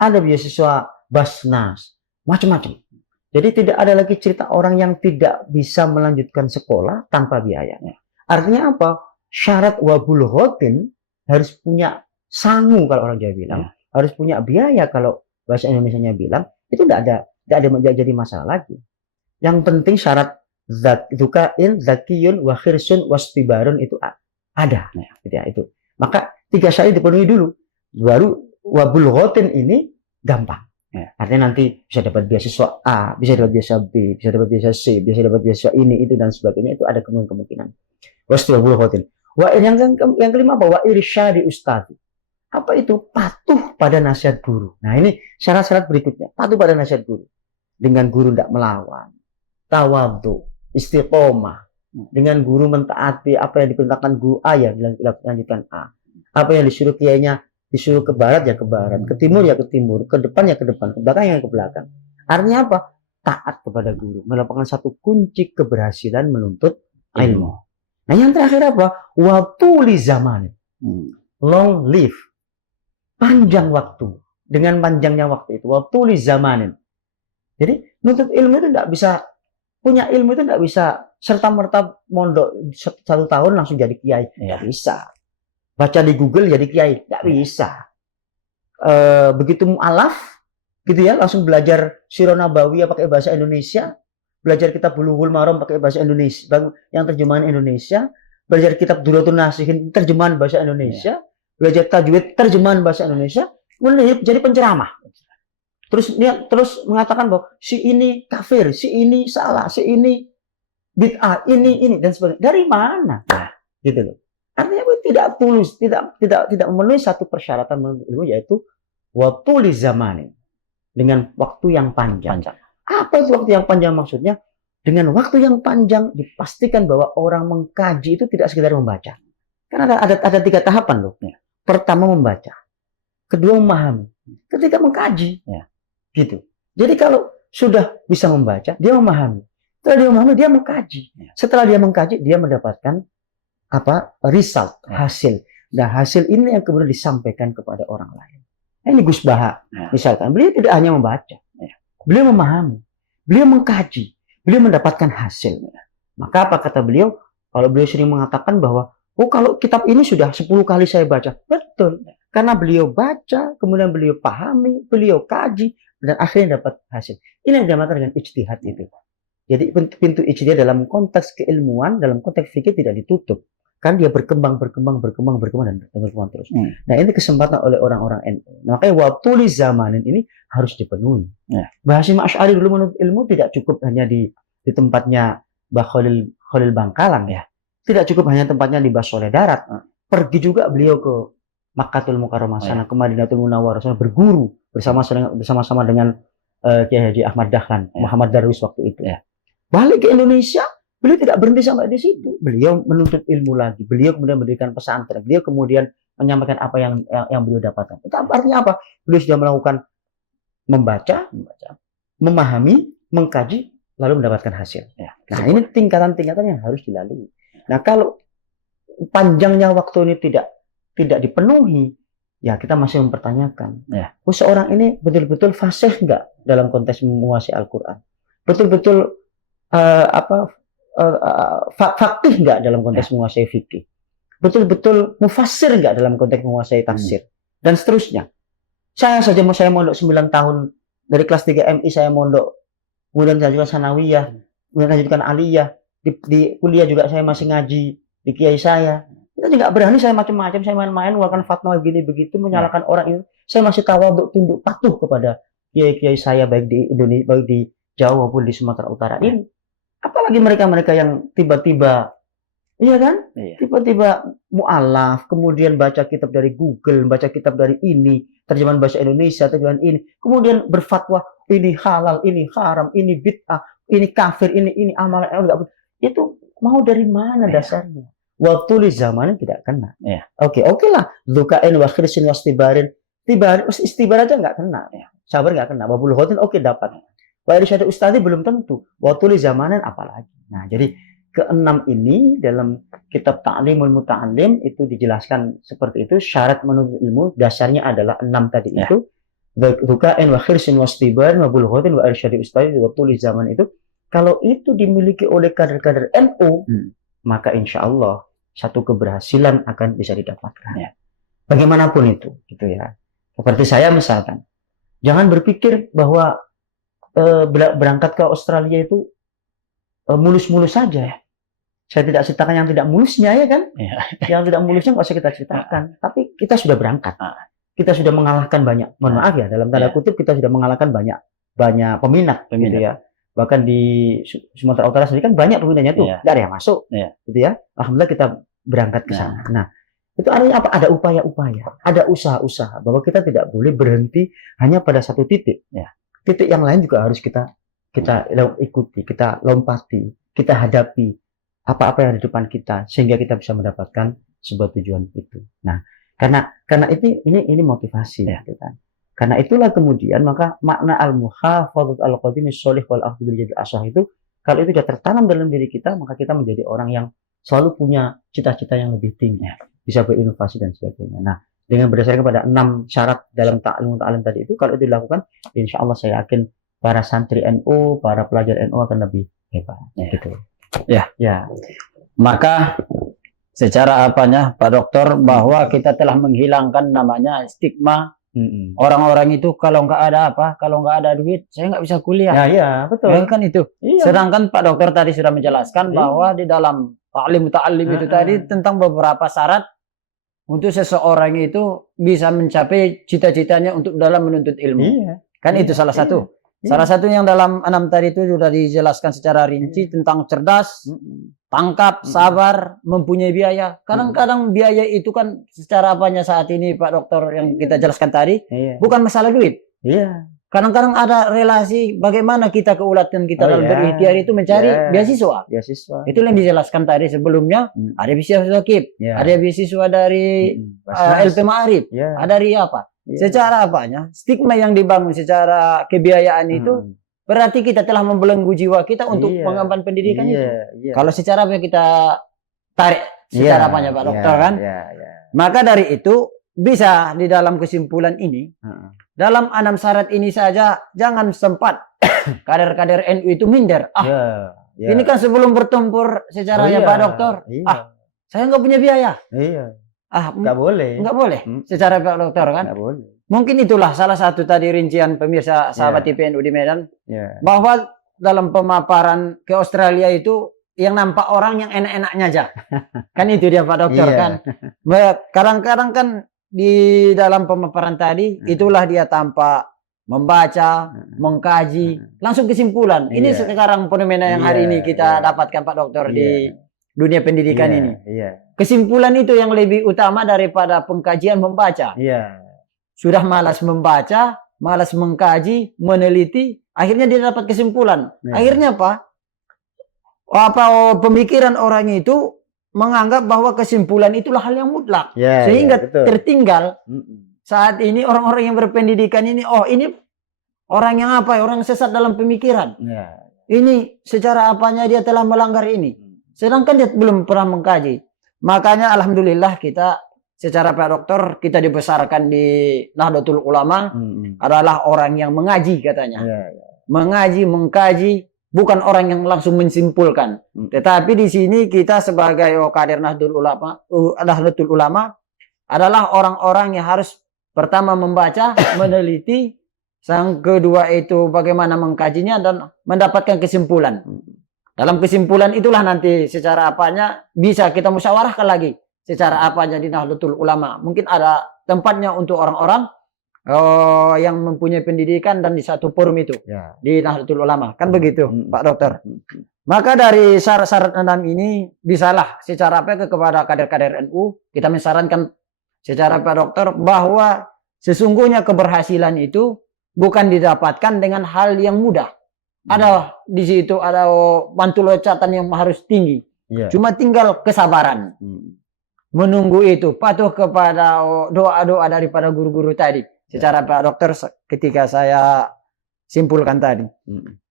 ada beasiswa basnas, macam-macam. Jadi tidak ada lagi cerita orang yang tidak bisa melanjutkan sekolah tanpa biayanya. Artinya apa? Syarat wabul hotin harus punya sangu kalau orang Jawa bilang, harus punya biaya kalau bahasa Indonesianya bilang, itu tidak ada jadi masalah lagi. Yang penting syarat dukain, zakiyun, wakhirsun, wastibarun itu ada. Ya, itu. Maka 3 syarat dipenuhi dulu. Baru wabul hotin ini gampang. Ya, artinya nanti bisa dapat beasiswa A, bisa dapat beasiswa B, bisa dapat beasiswa C, bisa dapat beasiswa ini, itu dan sebagainya. Itu ada kemungkinan. Wabul hotin. Yang kelima apa? Wa irsyadi ustadi. Apa itu? Patuh pada nasihat guru. Nah, ini syarat-syarat berikutnya. Patuh pada nasihat guru. Dengan guru tidak melawan. Tawadhu, istiqomah. Dengan guru mentaati apa yang diperintahkan guru A, ya dilanjutkan A. Apa yang disuruh kiainya, disuruh ke barat ya ke barat, ke timur ya ke timur, ke depan ya ke depan, ke belakang ya ke belakang. Artinya apa? Taat kepada guru. Merupakan satu kunci keberhasilan menuntut ilmu. Nah, yang terakhir apa? Waktu li zaman. Long live. Panjang waktu. Dengan panjangnya waktu itu. Waktu li zamanin. Jadi, nuntut ilmu itu tidak bisa, punya ilmu itu tidak bisa serta-merta mondok 1 tahun langsung jadi kiai. Tidak bisa. Baca di Google jadi kiai. Tidak bisa. Begitu mu'alaf, gitu ya, langsung belajar Sirah Nabawiyah pakai bahasa Indonesia, belajar kitab Bulughul Maram pakai bahasa Indonesia, yang terjemahan Indonesia, belajar kitab Duratun Nasihin, terjemahan bahasa Indonesia, belajar tajwid, terjemahan bahasa Indonesia, kemudian jadi penceramah. Terus mengatakan bahwa si ini kafir, si ini salah, si ini bid'ah, ini dan sebagainya. Dari mana? Nah, gitu loh. Artinya tidak tulus, tidak memenuhi satu persyaratan ilmu, yaitu waktu li zamanin. dengan waktu yang panjang. Panjang. Apa itu waktu yang panjang maksudnya? Dengan waktu yang panjang dipastikan bahwa orang mengkaji itu tidak sekedar membaca. Karena ada 3 tahapan loh. Ya. Pertama membaca, kedua memahami, ketiga mengkaji. Ya. Gitu. Jadi kalau sudah bisa membaca, dia memahami. Setelah dia memahami, dia mengkaji. Ya. Setelah dia mengkaji, dia mendapatkan result, hasil. Nah, hasil ini yang kemudian disampaikan kepada orang lain. Nah, ini Gus Baha, misalkan, beliau tidak hanya membaca, beliau memahami, beliau mengkaji, beliau mendapatkan hasil. Maka apa kata beliau? Kalau beliau sering mengatakan bahwa, oh kalau kitab ini sudah 10 kali saya baca. Betul. Karena beliau baca, kemudian beliau pahami, beliau kaji, dan akhirnya dapat hasil. Ini yang dinamakan dengan ijtihad itu. Jadi pintu ijtihad dalam konteks keilmuan, dalam konteks fikih tidak ditutup. Kan dia berkembang dan berkembang terus. Nah ini kesempatan oleh orang-orang NU. Makanya waktu di zamanin ini harus dipenuhi. Bahasa Asy'ari dulu menurut ilmu tidak cukup hanya di tempatnya Mbah Khalil Bangkalan ya. Tidak cukup hanya tempatnya di Basoleh Darat. Pergi juga beliau ke Makkatul Mukarramah sana, ke Madinatul Munawwarah sana berguru bersama-sama dengan Kiai Haji Ahmad Dahlan, Muhammad Darwis waktu itu. Balik ke Indonesia, beliau tidak berhenti sampai di situ. Beliau menuntut ilmu lagi. Beliau kemudian mendirikan pesantren. Beliau kemudian menyampaikan apa yang beliau dapatkan. Itu artinya apa? Beliau sudah melakukan membaca, memahami, mengkaji, lalu mendapatkan hasil. Nah, ini tingkatan-tingkatan yang harus dilalui. Nah, kalau panjangnya waktu ini tidak dipenuhi, ya kita masih mempertanyakan. Seorang ini betul-betul fasih enggak dalam konteks menguasai Al-Quran? Betul-betul fakih enggak dalam konteks menguasai fikih? Betul-betul mufassir enggak dalam konteks menguasai tafsir? Dan seterusnya. Saya mondok 9 tahun, dari kelas 3 MI saya mondok, kemudian saya juga sanawiyah, kemudian lanjutkan aliyah, di kuliah juga saya masih ngaji di kiai saya. Kita juga berani saya macam-macam, saya main-main, mengeluarkan fatwa begini begitu, menyalahkan orang itu. Saya masih tawadhu, tunduk patuh kepada kiai-kiai saya baik di Indonesia, baik di Jawa maupun di Sumatera Utara ini. Apalagi mereka-mereka yang tiba-tiba, iya kan? Tiba-tiba mu'alaf, kemudian baca kitab dari Google, baca kitab dari ini, terjemahan bahasa Indonesia, terjemahan ini, kemudian berfatwa ini halal, ini haram, ini bid'ah, ini kafir, ini amalan enggak. Itu mau dari mana dasarnya? Waktu di zamannya tidak kena. Oke lah. Dukain wa khirsin wastibarin. Istibar aja nggak kena. Sabar nggak kena. Babul hotin dapat. Wa irsyad ustadi belum tentu. Waktu di zamanan apalagi. Nah, jadi keenam ini dalam kitab Ta'limul Muta'allim itu dijelaskan seperti itu. Syarat menuntut ilmu dasarnya adalah 6 tadi itu. Dukain wa khirsin wastibarin babul hotin wa irsyad ustadi waktu di zaman itu. Kalau itu dimiliki oleh kader-kader NU, maka insya Allah satu keberhasilan akan bisa didapatkan. Bagaimanapun itu, gitu ya. Seperti saya misalkan, jangan berpikir bahwa berangkat ke Australia itu mulus-mulus saja. Saya tidak ceritakan yang tidak mulusnya ya kan? Yang tidak mulusnya nggak usah kita ceritakan. Tapi kita sudah berangkat. Kita sudah mengalahkan banyak. Mohon maaf ya, dalam tanda kutip kita sudah mengalahkan banyak peminat. Gitu ya. Bahkan di Sumatera Utara sendiri kan banyak peminatnya tuh, nggak ada yang masuk, gitu ya. Alhamdulillah kita berangkat ke sana. Nah, itu artinya apa? Ada upaya-upaya, ada usaha-usaha bahwa kita tidak boleh berhenti hanya pada satu titik. Titik yang lain juga harus kita ikuti, kita lompati, kita hadapi apa-apa yang di depan kita sehingga kita bisa mendapatkan sebuah tujuan itu. Nah, karena ini motivasi gitu kan. Karena itulah kemudian maka makna al-muhafadzat al-qadimi sholih wal akhdhu bil jadil asah itu kalau itu sudah tertanam dalam diri kita, maka kita menjadi orang yang selalu punya cita-cita yang lebih tinggi, bisa berinovasi dan sebagainya. Nah, dengan berdasarkan pada 6 syarat dalam ta'lim tadi itu, kalau itu dilakukan, insya Allah saya yakin para santri NU, para pelajar NU akan lebih hebat. Gitu. Ya. Maka secara Pak Dokter, bahwa kita telah menghilangkan namanya stigma. Orang-orang itu kalau nggak ada duit, saya nggak bisa kuliah. Ya, betul. Kan itu. Sedangkan Pak Dokter tadi sudah menjelaskan bahwa di dalam Ta'lim itu tadi tentang beberapa syarat untuk seseorang itu bisa mencapai cita-citanya untuk dalam menuntut ilmu. Kan itu salah satu. Salah satu yang dalam 6 tadi itu sudah dijelaskan secara rinci tentang cerdas, tangkap, sabar, mempunyai biaya. Kadang-kadang biaya itu kan secara apanya saat ini Pak Dokter yang kita jelaskan tadi bukan masalah duit. kadang-kadang ada relasi bagaimana kita keulatan kita dalam berikhtiar itu mencari beasiswa. Itu yang dijelaskan tadi sebelumnya. Ada beasiswa KIP, ada beasiswa dari LP Ma'arif, ada dari apa? Secara apanya? Stigma yang dibangun secara kebiayaan itu berarti kita telah membelenggu jiwa kita untuk mengemban pendidikan itu. Kalau secara apa kita tarik secara apanya Pak Dokter kan? Maka dari itu bisa di dalam kesimpulan ini, dalam 6 syarat ini saja jangan sempat kader-kader NU itu minder. Ini kan sebelum bertempur secara Pak Dokter. Saya nggak punya biaya. Nggak boleh. Secara Pak Dokter kan? Nggak boleh. Mungkin itulah salah satu tadi rincian pemirsa sahabat TVNU di Medan, bahwa dalam pemaparan ke Australia itu yang nampak orang yang enak-enaknya aja. Kan itu dia Pak Dokter kan. Kadang-kadang kan di dalam pemaparan tadi itulah dia tampak membaca, mengkaji, langsung kesimpulan. Ini sekarang fenomena yang hari ini kita dapatkan Pak Dokter di dunia pendidikan ini. Kesimpulan itu yang lebih utama daripada pengkajian membaca. Sudah malas membaca, malas mengkaji, meneliti, akhirnya dia dapat kesimpulan. Akhirnya apa? Pemikiran orang itu menganggap bahwa kesimpulan itulah hal yang mutlak. Sehingga tertinggal saat ini orang-orang yang berpendidikan ini, ini orang yang orang sesat dalam pemikiran. Ini secara apanya dia telah melanggar ini. Sedangkan dia belum pernah mengkaji. Makanya alhamdulillah kita secara Pak Dokter kita dibesarkan di Nahdlatul Ulama adalah orang yang mengaji katanya. Mengaji, mengkaji, bukan orang yang langsung menyimpulkan. Tetapi di sini kita sebagai kader Nahdlatul Ulama adalah orang-orang yang harus pertama membaca, meneliti, yang kedua itu bagaimana mengkajinya dan mendapatkan kesimpulan. Dalam kesimpulan itulah nanti secara apanya bisa kita musyawarahkan lagi. Secara apanya di Nahdlatul Ulama. Mungkin ada tempatnya untuk orang-orang yang mempunyai pendidikan dan di satu forum itu. Di Nahdlatul Ulama. Kan begitu Pak Dokter. Maka dari syarat-syarat 6 ini bisalah secara kepada kader-kader NU. Kita menyarankan secara Pak Dokter bahwa sesungguhnya keberhasilan itu bukan didapatkan dengan hal yang mudah. Ada di situ ada bantu loncatan yang harus tinggi. Cuma tinggal kesabaran. Menunggu itu, patuh kepada doa-doa daripada guru-guru tadi. Secara Pak Dokter ketika saya simpulkan tadi.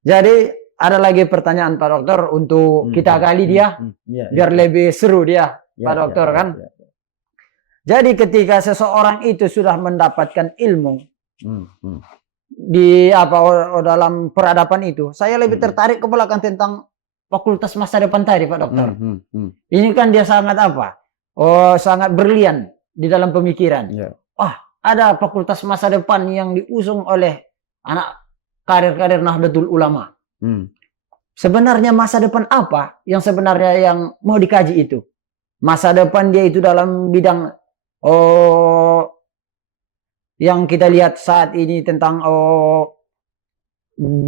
Jadi ada lagi pertanyaan Pak Dokter untuk kita gali dia. Biar lebih seru dia Pak Dokter kan. Jadi ketika seseorang itu sudah mendapatkan ilmu di dalam peradaban itu, saya lebih tertarik ke belakang tentang fakultas masa depan tadi Pak Dokter. Ini kan dia sangat sangat brilian di dalam pemikiran. Ada fakultas masa depan yang diusung oleh anak kader-kader Nahdlatul Ulama. Sebenarnya masa depan apa yang sebenarnya yang mau dikaji itu? Masa depan dia itu dalam bidang yang kita lihat saat ini tentang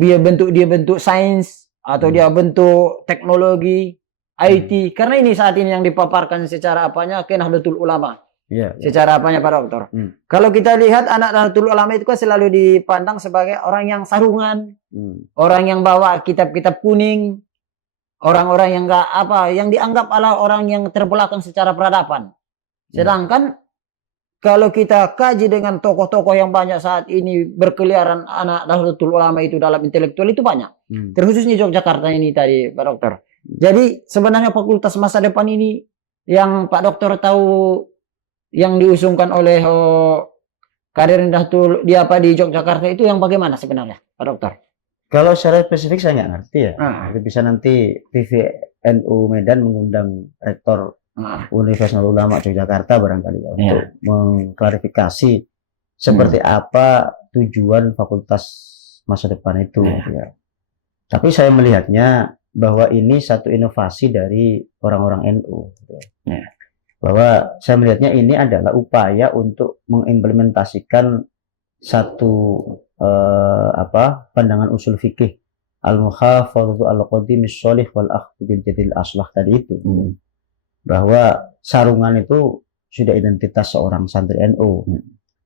dia bentuk sains atau dia bentuk teknologi IT, karena ini saat ini yang dipaparkan secara apanya ke Nahdlatul Ulama. Secara apanya Pak Dokter. Kalau kita lihat anak Nahdlatul Ulama itu kan selalu dipandang sebagai orang yang sarungan, orang yang bawa kitab-kitab kuning, orang-orang yang yang dianggap adalah orang yang terbelakang secara peradaban. Sedangkan kalau kita kaji dengan tokoh-tokoh yang banyak saat ini berkeliaran anak Nahdlatul Ulama itu dalam intelektual itu banyak. Terkhususnya Yogyakarta ini tadi Pak Dokter. Jadi sebenarnya fakultas masa depan ini yang Pak Dokter tahu yang diusungkan oleh kader Nahdlatul di Yogyakarta itu yang bagaimana sebenarnya Pak Dokter? Kalau secara spesifik saya nggak ngerti ya. Bisa nanti TVNU Medan mengundang rektor Universitas Ulama Yogyakarta barangkali untuk mengklarifikasi seperti apa tujuan fakultas masa depan itu. Tapi saya melihatnya bahwa ini satu inovasi dari orang-orang NU. Bahwa saya melihatnya ini adalah upaya untuk mengimplementasikan satu pandangan usul fikih al-muhafadzatu al-qadimis sholih wal akhdhu bil jadil aslah tadi itu. Bahwa sarungan itu sudah identitas seorang santri NU.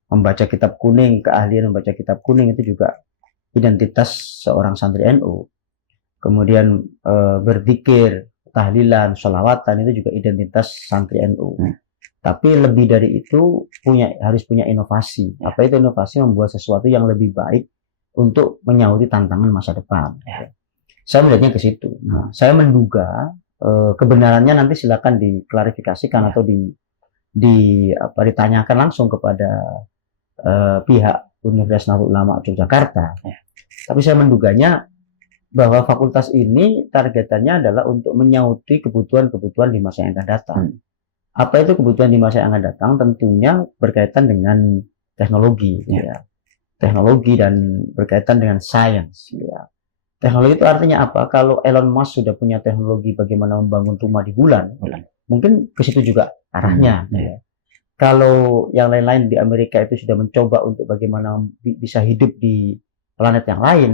Membaca kitab kuning, keahlian membaca kitab kuning itu juga identitas seorang santri NU. Kemudian berzikir, tahlilan, sholawatan itu juga identitas santri NU. Tapi lebih dari itu harus punya inovasi. Apa itu inovasi? Membuat sesuatu yang lebih baik untuk menyauti tantangan masa depan. Saya melihatnya ke situ. Nah, saya menduga kebenarannya nanti silakan diklarifikasikan atau ditanyakan langsung kepada pihak Universitas Nahdlatul Ulama Yogyakarta. Tapi saya menduganya bahwa fakultas ini targetannya adalah untuk menyauti kebutuhan-kebutuhan di masa yang akan datang. Apa itu kebutuhan di masa yang akan datang? Tentunya berkaitan dengan teknologi, ya. Teknologi dan berkaitan dengan sains. Ya. Teknologi itu artinya apa? Kalau Elon Musk sudah punya teknologi bagaimana membangun rumah di bulan, mungkin ke situ juga arahnya. Ya. Kalau yang lain-lain di Amerika itu sudah mencoba untuk bagaimana bisa hidup di planet yang lain,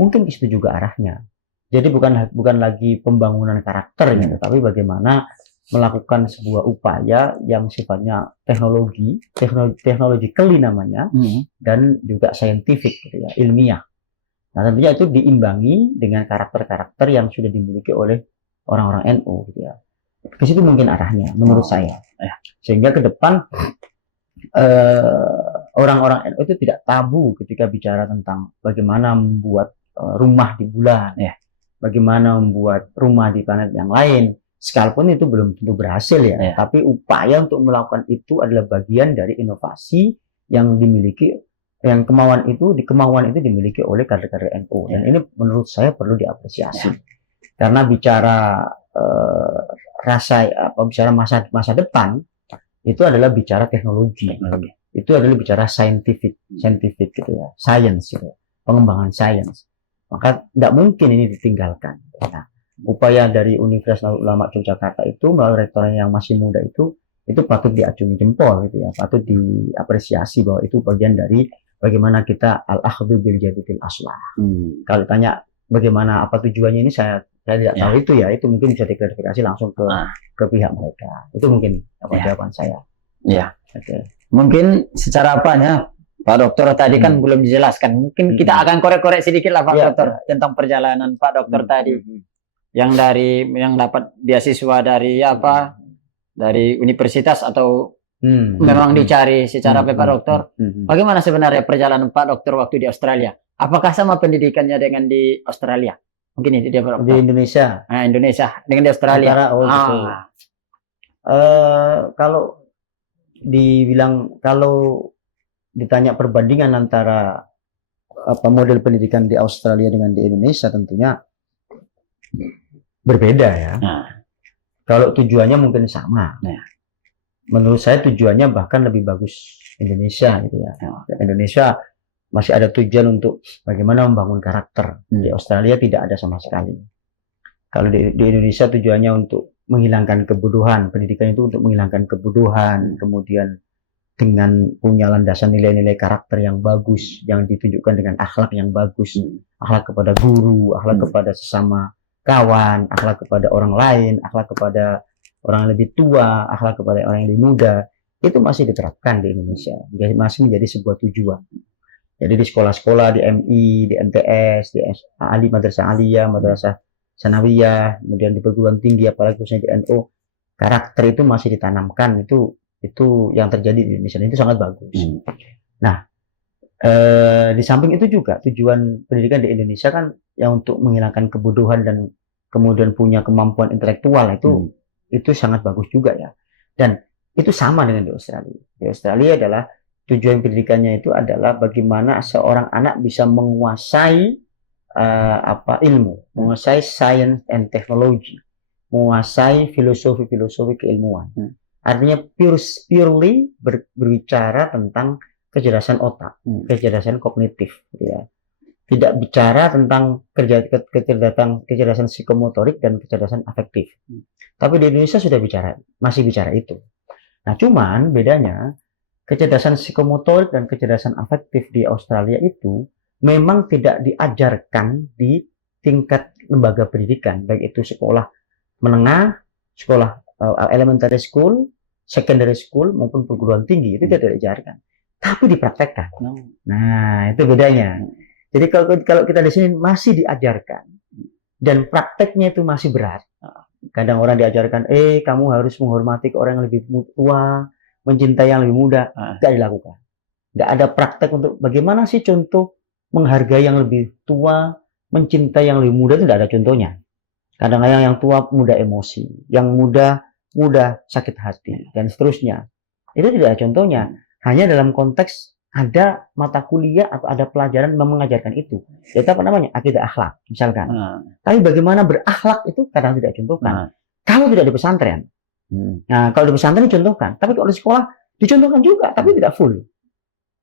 mungkin ke situ juga arahnya. Jadi bukan lagi pembangunan karakter, gitu, tapi bagaimana melakukan sebuah upaya yang sifatnya teknologi keli namanya, dan juga saintifik, gitu ya, ilmiah. Nah, tentunya itu diimbangi dengan karakter-karakter yang sudah dimiliki oleh orang-orang NU, gitu ya. Ke situ mungkin arahnya, menurut saya. Sehingga ke depan orang-orang NU itu tidak tabu ketika bicara tentang bagaimana membuat rumah di bulan, bagaimana membuat rumah di planet yang lain. Sekalipun itu belum tentu berhasil, ya. Tapi upaya untuk melakukan itu adalah bagian dari inovasi yang dimiliki, yang kemauan itu dimiliki oleh kader-kader NU. Dan ini menurut saya perlu diapresiasi. Karena bicara bicara masa depan itu adalah bicara teknologi. Itu adalah bicara scientific gitu ya, science, gitu. Pengembangan sains. Maka tidak mungkin ini ditinggalkan. Nah, upaya dari Universitas Nahdlatul Ulama Yogyakarta itu melalui rektornya yang masih muda itu patut diacungi jempol, gitu ya, patut diapresiasi bahwa itu bagian dari bagaimana kita al-akhdhu bil jadidil aslah. Kalau tanya bagaimana apa tujuannya ini saya tidak tahu itu, ya, itu mungkin bisa diklarifikasi langsung ke pihak mereka. Itu mungkin jawaban saya. Mungkin secara apanya Pak Dokter tadi kan belum dijelaskan. Mungkin kita akan korek-korek sedikit lah Pak Dokter tentang perjalanan Pak Dokter tadi. Yang dapat beasiswa dari dari universitas atau memang dicari secara Pak Dokter. Bagaimana sebenarnya perjalanan Pak Dokter waktu di Australia? Apakah sama pendidikannya dengan di Australia? Mungkin itu dia Pak Dokter. Di Indonesia. Nah, Indonesia dengan di Australia. Kalau ditanya perbandingan antara model pendidikan di Australia dengan di Indonesia, tentunya berbeda, ya. Kalau tujuannya mungkin sama. Menurut saya tujuannya bahkan lebih bagus Indonesia, gitu ya. Indonesia masih ada tujuan untuk bagaimana membangun karakter. Di Australia tidak ada sama sekali. Kalau di Indonesia tujuannya untuk menghilangkan kebodohan. Pendidikan itu untuk menghilangkan kebodohan, kemudian dengan punya landasan nilai-nilai karakter yang bagus, yang ditunjukkan dengan akhlak yang bagus, akhlak kepada guru, akhlak kepada sesama kawan, akhlak kepada orang lain, akhlak kepada orang yang lebih tua, akhlak kepada orang yang lebih muda. Itu masih diterapkan di Indonesia, jadi masih menjadi sebuah tujuan. Jadi di sekolah-sekolah, di MI, di MTS, di Madrasah Aliyah, Madrasah Sanawiyah, kemudian di perguruan tinggi, apalagi khususnya di NU, karakter itu masih ditanamkan. Itu yang terjadi di Indonesia, itu sangat bagus. Nah, di samping itu juga tujuan pendidikan di Indonesia kan yang untuk menghilangkan kebodohan dan kemudian punya kemampuan intelektual, itu sangat bagus juga, ya. Dan itu sama dengan di Australia. Di Australia adalah tujuan pendidikannya itu adalah bagaimana seorang anak bisa menguasai ilmu, menguasai science and technology, menguasai filosofi keilmuan. Artinya purely berbicara tentang kecerdasan otak, kecerdasan kognitif, gitu ya. Tidak bicara tentang kecerdasan psikomotorik dan kecerdasan afektif. Tapi di Indonesia masih bicara itu. Nah, cuman bedanya kecerdasan psikomotorik dan kecerdasan afektif di Australia itu memang tidak diajarkan di tingkat lembaga pendidikan, baik itu sekolah menengah, sekolah elementary school, secondary school maupun perguruan tinggi, itu tidak diajarkan, tapi dipraktekkan. Nah, itu bedanya. Jadi kalau kita di sini masih diajarkan dan prakteknya itu masih berat. Kadang orang diajarkan, kamu harus menghormati orang yang lebih tua, mencintai yang lebih muda, nggak dilakukan. Nggak ada praktek untuk bagaimana sih contoh menghargai yang lebih tua, mencintai yang lebih muda, itu nggak ada contohnya. Kadang-kadang yang tua mudah emosi, yang muda sakit hati, dan seterusnya. Itu tidak ada contohnya. Hanya dalam konteks ada mata kuliah atau ada pelajaran yang mengajarkan itu. Yaitu apa namanya? Akidah akhlak, misalkan. Tapi bagaimana berakhlak itu kadang tidak dicontohkan. Kalau tidak di pesantren. Nah, kalau di pesantren dicontohkan. Tapi kalau di sekolah dicontohkan juga, tapi tidak full.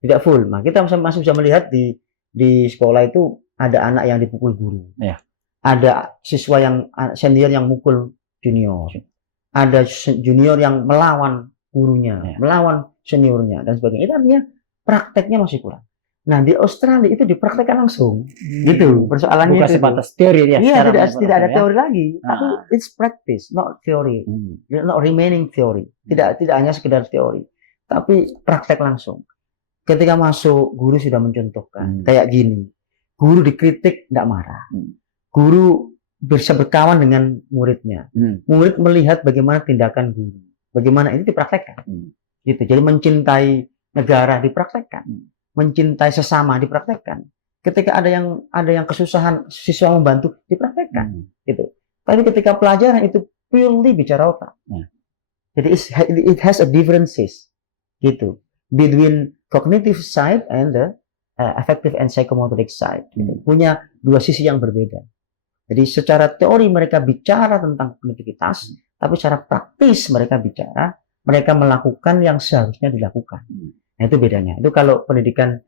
Tidak full. Nah, kita masih bisa melihat di sekolah itu ada anak yang dipukul guru. Ya. Ada siswa yang senior yang mukul junior. Ada junior yang melawan gurunya, melawan seniornya, dan sebagainya. Itu artinya prakteknya masih kurang. Nah, di Australia itu dipraktekkan langsung. Gitu. Persoalannya bukan itu. sebatas teori ya. Iya, tidak ada teori lagi. Tapi it's practice, not theory. Not remaining theory. Tidak hanya sekedar teori, tapi praktek langsung. Ketika masuk, guru sudah mencontohkan. Kayak gini. Guru dikritik, tidak marah. Guru bisa berkawan dengan muridnya. Murid melihat bagaimana tindakan guru. Bagaimana ini dipraktekkan. Gitu. Jadi mencintai negara dipraktekkan. Mencintai sesama dipraktekkan. Ketika ada yang kesusahan, siswa membantu dipraktekkan. Gitu. Tapi ketika pelajaran itu purely bicara otak. Jadi it has a differences. Gitu. Between cognitive side and the affective and psychomotoric side. Gitu. Punya dua sisi yang berbeda. Jadi secara teori mereka bicara tentang konektivitas, tapi secara praktis mereka melakukan yang seharusnya dilakukan. Nah, itu bedanya. Itu kalau pendidikan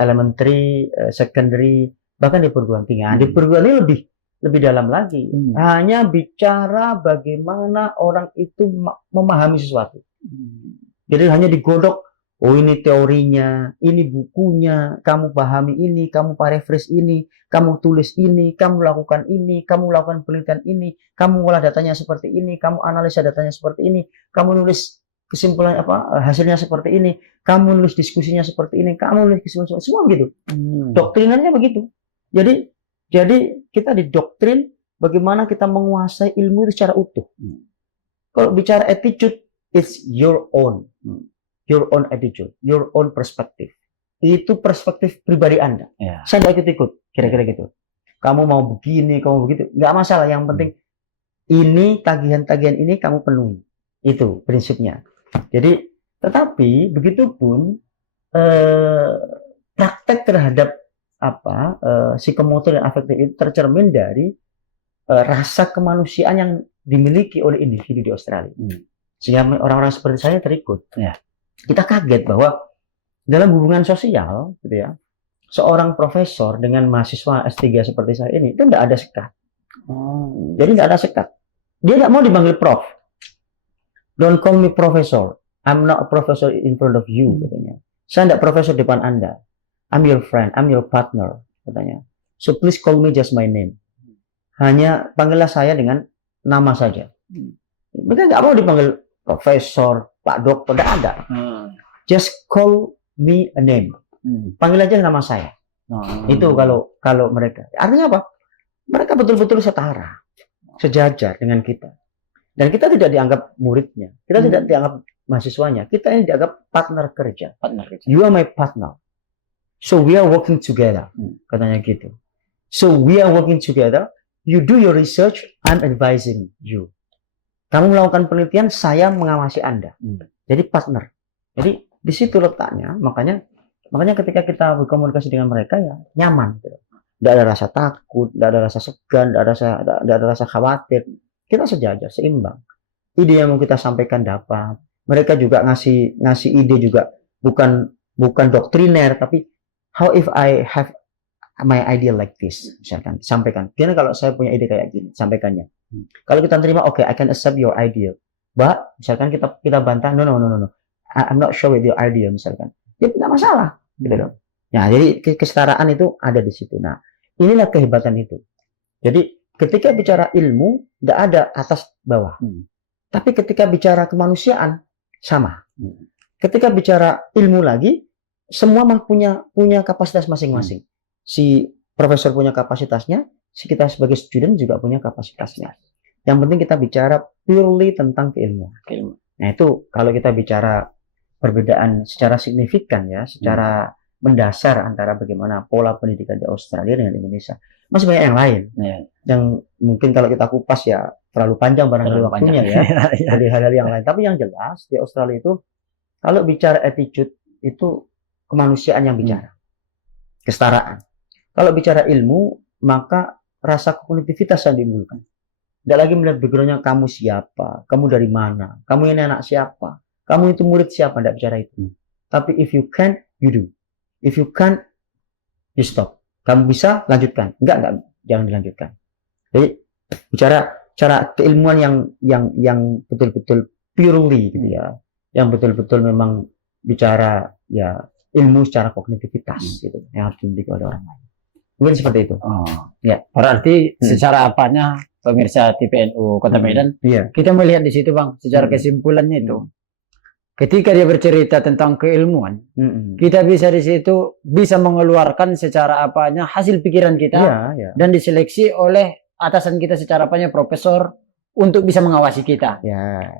elementary, secondary, bahkan di perguruan tinggi. Di perguruan tinggi lebih dalam lagi. Hanya bicara bagaimana orang itu memahami sesuatu. Jadi hanya digodok, oh ini teorinya, ini bukunya, kamu pahami ini, kamu paraphrase ini, kamu tulis ini, kamu lakukan ini, kamu lakukan penelitian ini, kamu olah datanya seperti ini, kamu analisa datanya seperti ini, kamu nulis kesimpulan hasilnya seperti ini, kamu nulis diskusinya seperti ini, kamu nulis kesimpulan, semua begitu. Doktrinannya begitu. Jadi kita didoktrin bagaimana kita menguasai ilmu itu secara utuh. Kalau bicara attitude, it's your own attitude, your own perspective. Itu perspektif pribadi Anda. Saya tidak ikut-ikut, kira-kira gitu. Kamu mau begini, kamu begitu, nggak masalah. Yang penting ini tagihan-tagihan ini kamu penuhi. Itu prinsipnya. Jadi, tetapi begitupun praktek terhadap psikomotor dan afektif itu tercermin dari rasa kemanusiaan yang dimiliki oleh individu di Australia. Sehingga orang-orang seperti saya terikut. Kita kaget bahwa dalam hubungan sosial, gitu ya, seorang profesor dengan mahasiswa S3 seperti saya ini itu tidak ada sekat. Jadi tidak ada sekat. Dia tidak mau dipanggil prof. Don't call me professor. I'm not a professor in front of you, katanya. Saya tidak profesor depan Anda. I'm your friend, I'm your partner, katanya. So please call me just my name. Hanya panggillah saya dengan nama saja. Mereka nggak mau dipanggil profesor, Pak Dokter, tidak ada. Just call me a name. Panggil aja nama saya. Itu kalau mereka. Artinya apa? Mereka betul-betul setara, sejajar dengan kita. Dan kita tidak dianggap muridnya. Kita tidak dianggap mahasiswanya. Kita ini dianggap partner kerja. You are my partner. So we are working together. Katanya gitu. So we are working together. You do your research, I'm advising you. Kamu melakukan penelitian, saya mengawasi Anda. Jadi partner. Jadi di situ letaknya. Makanya ketika kita berkomunikasi dengan mereka ya nyaman. Tidak ada rasa takut, tidak ada rasa segan, tidak ada rasa khawatir. Kita sejajar, seimbang. Ide yang mau kita sampaikan dapat. Mereka juga ngasih ide juga bukan doktriner, tapi how if I have my idea like this, misalkan sampaikan. Karena kalau saya punya ide kayak gini, sampaikannya. Kalau kita terima, okay, I can accept your idea. But misalkan kita bantah, no. I'm not sure with your idea, misalkan. Ya tidak masalah, gitu dong. Nah, jadi kesetaraan itu ada di situ. Nah, inilah kehebatan itu. Jadi ketika bicara ilmu, tidak ada atas bawah. Tapi ketika bicara kemanusiaan, sama. Ketika bicara ilmu lagi, semua punya kapasitas masing-masing. si profesor punya kapasitasnya, si kita sebagai student juga punya kapasitasnya. Yang penting kita bicara purely tentang keilmuan. Nah itu kalau kita bicara perbedaan secara signifikan ya, secara mendasar antara bagaimana pola pendidikan di Australia dengan Indonesia. Masih banyak yang lain, yang mungkin kalau kita kupas ya terlalu panjang barangkali waktunya ya, dari hal-hal yang lain. Tapi yang jelas di Australia itu kalau bicara attitude itu kemanusiaan yang bicara, kesetaraan. Kalau bicara ilmu maka rasa kognitivitas yang dimulakan. Tidak lagi melihat backgroundnya kamu siapa, kamu dari mana, kamu ini anak siapa, kamu itu murid siapa, tidak bicara itu. Tapi if you can, you do. If you can't, you stop. Kamu bisa, lanjutkan. Enggak, jangan dilanjutkan. Jadi bicara cara keilmuan yang betul-betul purely gitu ya, yang betul-betul memang bicara ya ilmu secara kognitivitas gitu, yang harus dimiliki oleh orang lain. Mungkin seperti itu. Ya, berarti secara apanya pemirsa TVNU Kota Medan, kita melihat di situ Bang, secara kesimpulannya itu, ketika dia bercerita tentang keilmuan, kita bisa di situ bisa mengeluarkan secara apanya hasil pikiran kita dan diseleksi oleh atasan kita secara apanya profesor untuk bisa mengawasi kita.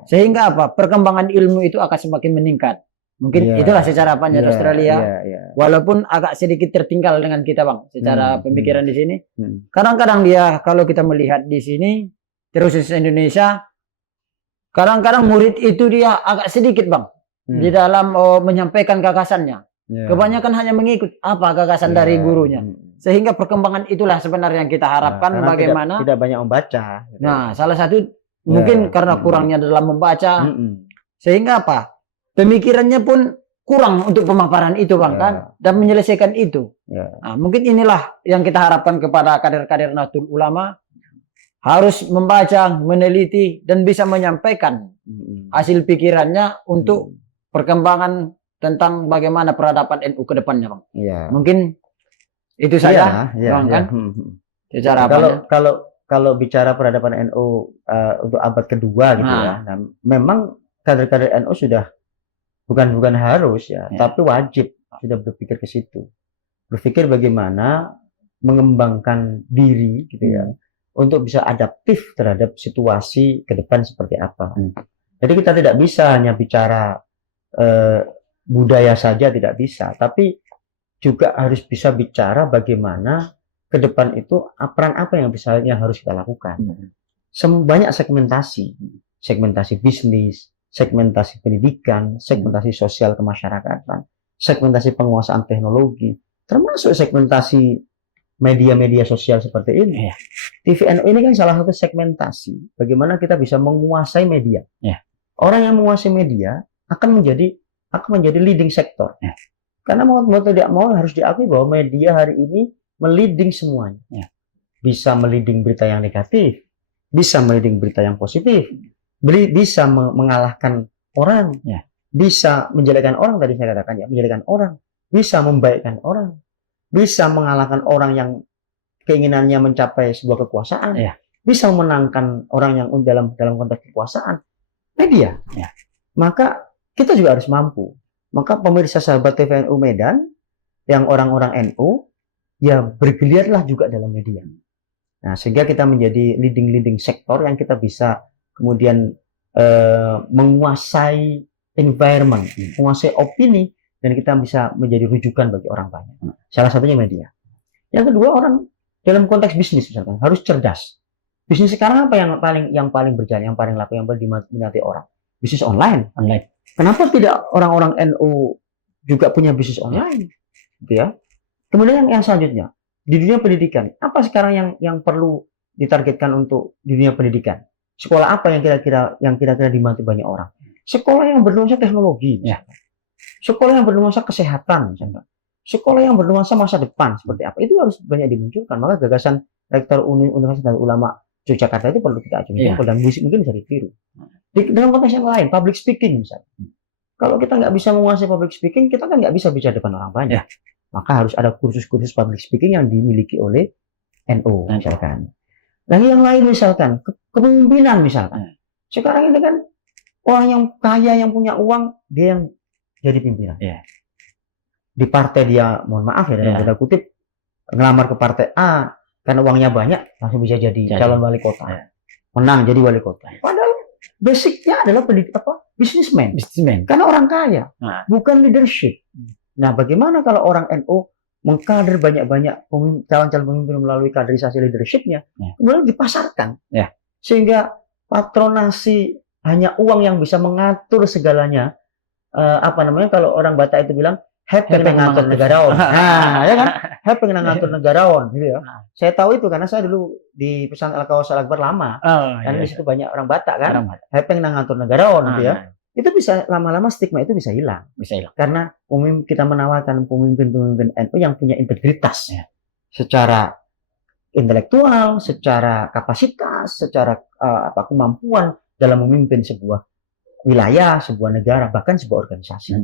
Sehingga apa? Perkembangan ilmu itu akan semakin meningkat. Mungkin itulah secara apanya di Australia. Walaupun agak sedikit tertinggal dengan kita Bang, secara pemikiran di sini. Kadang-kadang dia kalau kita melihat di sini, terus di Indonesia, kadang-kadang murid itu dia agak sedikit Bang di dalam menyampaikan gagasannya. Kebanyakan hanya mengikut apa gagasan dari gurunya. Sehingga perkembangan itulah sebenarnya yang kita harapkan bagaimana. Tidak banyak membaca. Nah, salah satu mungkin karena kurangnya dalam membaca. Sehingga apa? Pemikirannya pun kurang untuk pemaparan itu Bang kan, dan menyelesaikan itu. Nah, mungkin inilah yang kita harapkan kepada kader-kader Nahdlatul Ulama, harus membaca, meneliti dan bisa menyampaikan hasil pikirannya untuk perkembangan tentang bagaimana peradaban NU ke depannya Bang. Mungkin itu saja Bang kan. Secara kalau bicara peradaban NU untuk abad kedua gitu ya. Nah, memang kader-kader NU sudah bukan harus tapi wajib sudah berpikir ke situ. Berpikir bagaimana mengembangkan diri gitu ya untuk bisa adaptif terhadap situasi ke depan seperti apa. Jadi kita tidak bisa hanya bicara budaya saja, tidak bisa, tapi juga harus bisa bicara bagaimana ke depan itu peran apa yang harus kita lakukan. Banyak segmentasi bisnis, segmentasi pendidikan, segmentasi sosial kemasyarakatan, segmentasi penguasaan teknologi, termasuk segmentasi media-media sosial seperti ini. TVNU ini kan salah satu segmentasi. Bagaimana kita bisa menguasai media. Orang yang menguasai media akan menjadi leading sektor. Karena mau tidak mau harus diakui bahwa media hari ini meliding semuanya. Bisa meliding berita yang negatif, bisa meliding berita yang positif, bisa mengalahkan orang, bisa menjelekan orang, tadi saya katakan menjelekan orang, bisa membaikkan orang, bisa mengalahkan orang yang keinginannya mencapai sebuah kekuasaan, bisa memenangkan orang yang dalam konteks kekuasaan. Media. Maka kita juga harus mampu. Maka pemirsa sahabat TVNU Medan yang orang-orang NU ya bergeliatlah juga dalam media. Nah, sehingga kita menjadi leading sektor yang kita bisa kemudian menguasai environment, menguasai opini, dan kita bisa menjadi rujukan bagi orang banyak. Salah satunya media. Yang kedua, orang dalam konteks bisnis misalkan harus cerdas. Bisnis sekarang apa yang paling berjalan, yang paling laku, yang paling diminati orang? Bisnis online. Kenapa tidak orang-orang NU juga punya bisnis online? Gitu ya. Kemudian yang selanjutnya di dunia pendidikan, apa sekarang yang perlu ditargetkan untuk dunia pendidikan? Sekolah apa yang kira-kira diminati banyak orang? Sekolah yang bernuansa teknologi, sekolah yang bernuansa kesehatan, misalnya. Sekolah yang bernuansa masa depan seperti apa? Itu harus banyak dimunculkan. Maka gagasan Rektor Universitas Ulama Yogyakarta itu perlu kita ajukan dan mungkin bisa ditiru. Dalam konteks yang lain, public speaking misalnya. Kalau kita nggak bisa menguasai public speaking, kita kan nggak bisa bicara depan orang banyak. Maka harus ada kursus-kursus public speaking yang dimiliki oleh NU misalkan. Dan yang lain misalkan kepemimpinan misalkan. Sekarang ini kan orang yang kaya yang punya uang dia yang jadi pimpinan. Di partai dia, mohon maaf ya dalam tanda kutip, ngelamar ke partai A karena uangnya banyak langsung bisa jadi calon wali kota, menang jadi wali kota. Padahal basicnya adalah bisnismen, karena orang kaya, bukan leadership. Nah, bagaimana kalau orang NU mengkader banyak-banyak calon-calon pemimpin melalui kaderisasi leadershipnya, kemudian dipasarkan, sehingga patronasi hanya uang yang bisa mengatur segalanya. Kalau orang Batak itu bilang pengen ngatur negarawan. Nah, ya kan? Pengen ngatur negarawan gitu ya. Saya tahu itu karena saya dulu di pesantren Al-Kawas Al-Akbar lama. Karena di situ banyak orang Batak kan. Pengen ngatur negarawan gitu ya. Itu bisa lama-lama stigma itu bisa hilang. Karena kita menawarkan pemimpin-pemimpin NU yang punya integritas secara intelektual, secara kapasitas, secara kemampuan dalam memimpin sebuah wilayah, sebuah negara, bahkan sebuah organisasi.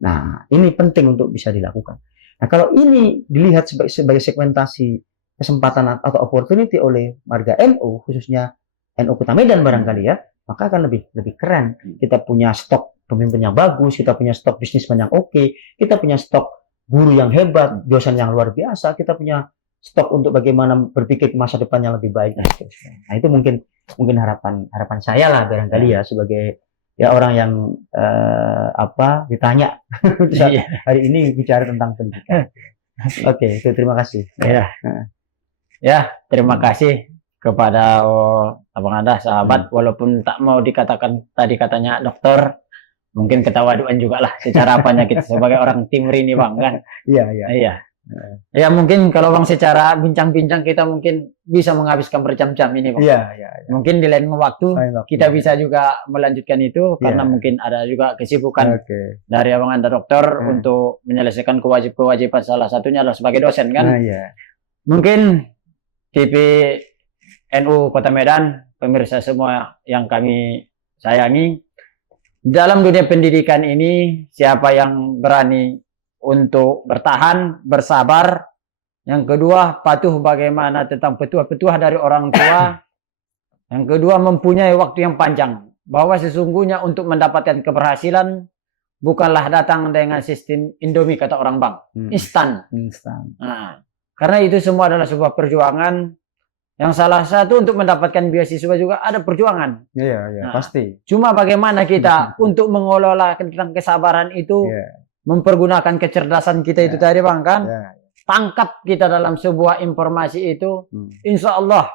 Nah, ini penting untuk bisa dilakukan. Nah, kalau ini dilihat sebagai segmentasi kesempatan atau opportunity oleh marga NU, khususnya NU Kota Medan barangkali ya, maka akan lebih keren. Kita punya stok pemimpin yang bagus, kita punya stok bisnismen yang oke, kita punya stok guru yang hebat, dosen yang luar biasa, kita punya stok untuk bagaimana berpikir masa depan yang lebih baik. Nah, itu mungkin harapan saya lah barangkali ya sebagai orang yang ditanya hari ini bicara tentang pendidikan. Oke, terima kasih. Terima kasih kepada Abang Anda sahabat, walaupun tak mau dikatakan tadi katanya dokter, mungkin ketawaduan juga lah secara apanya kita sebagai orang timur ini Bang kan. Iya. Ya mungkin kalau Bang secara bincang-bincang kita mungkin bisa menghabiskan berjam-jam ini Bang. Mungkin di lain waktu kita bisa juga melanjutkan itu karena mungkin ada juga kesibukan dari Abang Anda dokter untuk menyelesaikan kewajiban salah satunya adalah sebagai dosen kan. Mungkin TV NU Kota Medan, pemirsa semua yang kami sayangi, dalam dunia pendidikan ini siapa yang berani untuk bertahan, bersabar. Yang kedua, patuh bagaimana tentang petuah-petuah dari orang tua. Yang kedua, mempunyai waktu yang panjang. Bahwa sesungguhnya untuk mendapatkan keberhasilan bukanlah datang dengan sistem Indomie kata orang Bang. Instan. Nah, karena itu semua adalah sebuah perjuangan. Yang salah satu untuk mendapatkan beasiswa juga ada perjuangan. Pasti. Cuma bagaimana kita untuk mengelola tentang kesabaran itu, mempergunakan kecerdasan kita itu tadi Bang kan, tangkap kita dalam sebuah informasi itu, insya Allah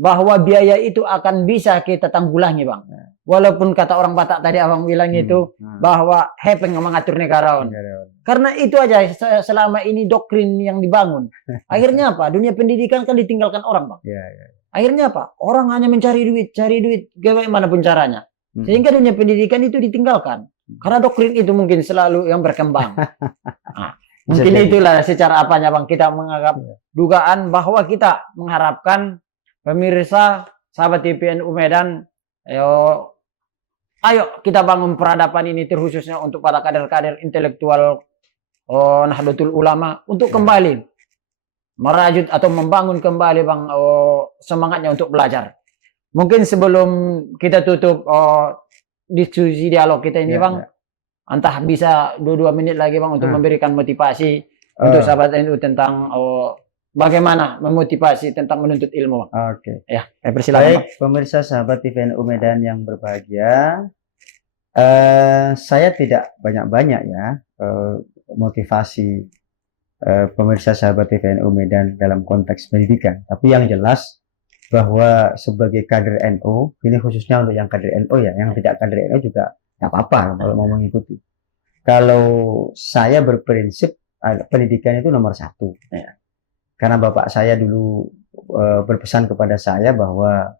bahwa biaya itu akan bisa kita tanggulangi Bang. Walaupun kata orang Batak tadi Abang bilang itu bahwa pengen mengatur negarawan. Karena itu aja selama ini doktrin yang dibangun. Akhirnya apa? Dunia pendidikan kan ditinggalkan orang Bang. Akhirnya apa? Orang hanya mencari duit, bagaimanapun caranya. Sehingga dunia pendidikan itu ditinggalkan. Karena doktrin itu mungkin selalu yang berkembang. Mungkin itulah secara apanya Bang kita menganggap dugaan bahwa kita mengharapkan pemirsa sahabat TVNU Medan, ayo kita bangun peradaban ini terkhususnya untuk para kader-kader intelektual Nahdlatul Ulama untuk kembali merajut atau membangun kembali Bang semangatnya untuk belajar. Mungkin sebelum kita tutup diskusi dialog kita ini Bang, entah bisa 2 menit lagi Bang untuk memberikan motivasi untuk sahabat NU tentang bagaimana memotivasi tentang menuntut ilmu. Persilakan. Baik, pemirsa sahabat TVNU Medan yang berbahagia, saya tidak banyak-banyak ya motivasi pemirsa sahabat TVNU Medan dalam konteks pendidikan, tapi yang jelas bahwa sebagai kader NU, ini khususnya untuk yang kader NU ya, yang tidak kader NU juga nggak apa-apa kalau mau mengikuti. Kalau saya berprinsip pendidikan itu nomor 1 ya. Karena bapak saya dulu berpesan kepada saya bahwa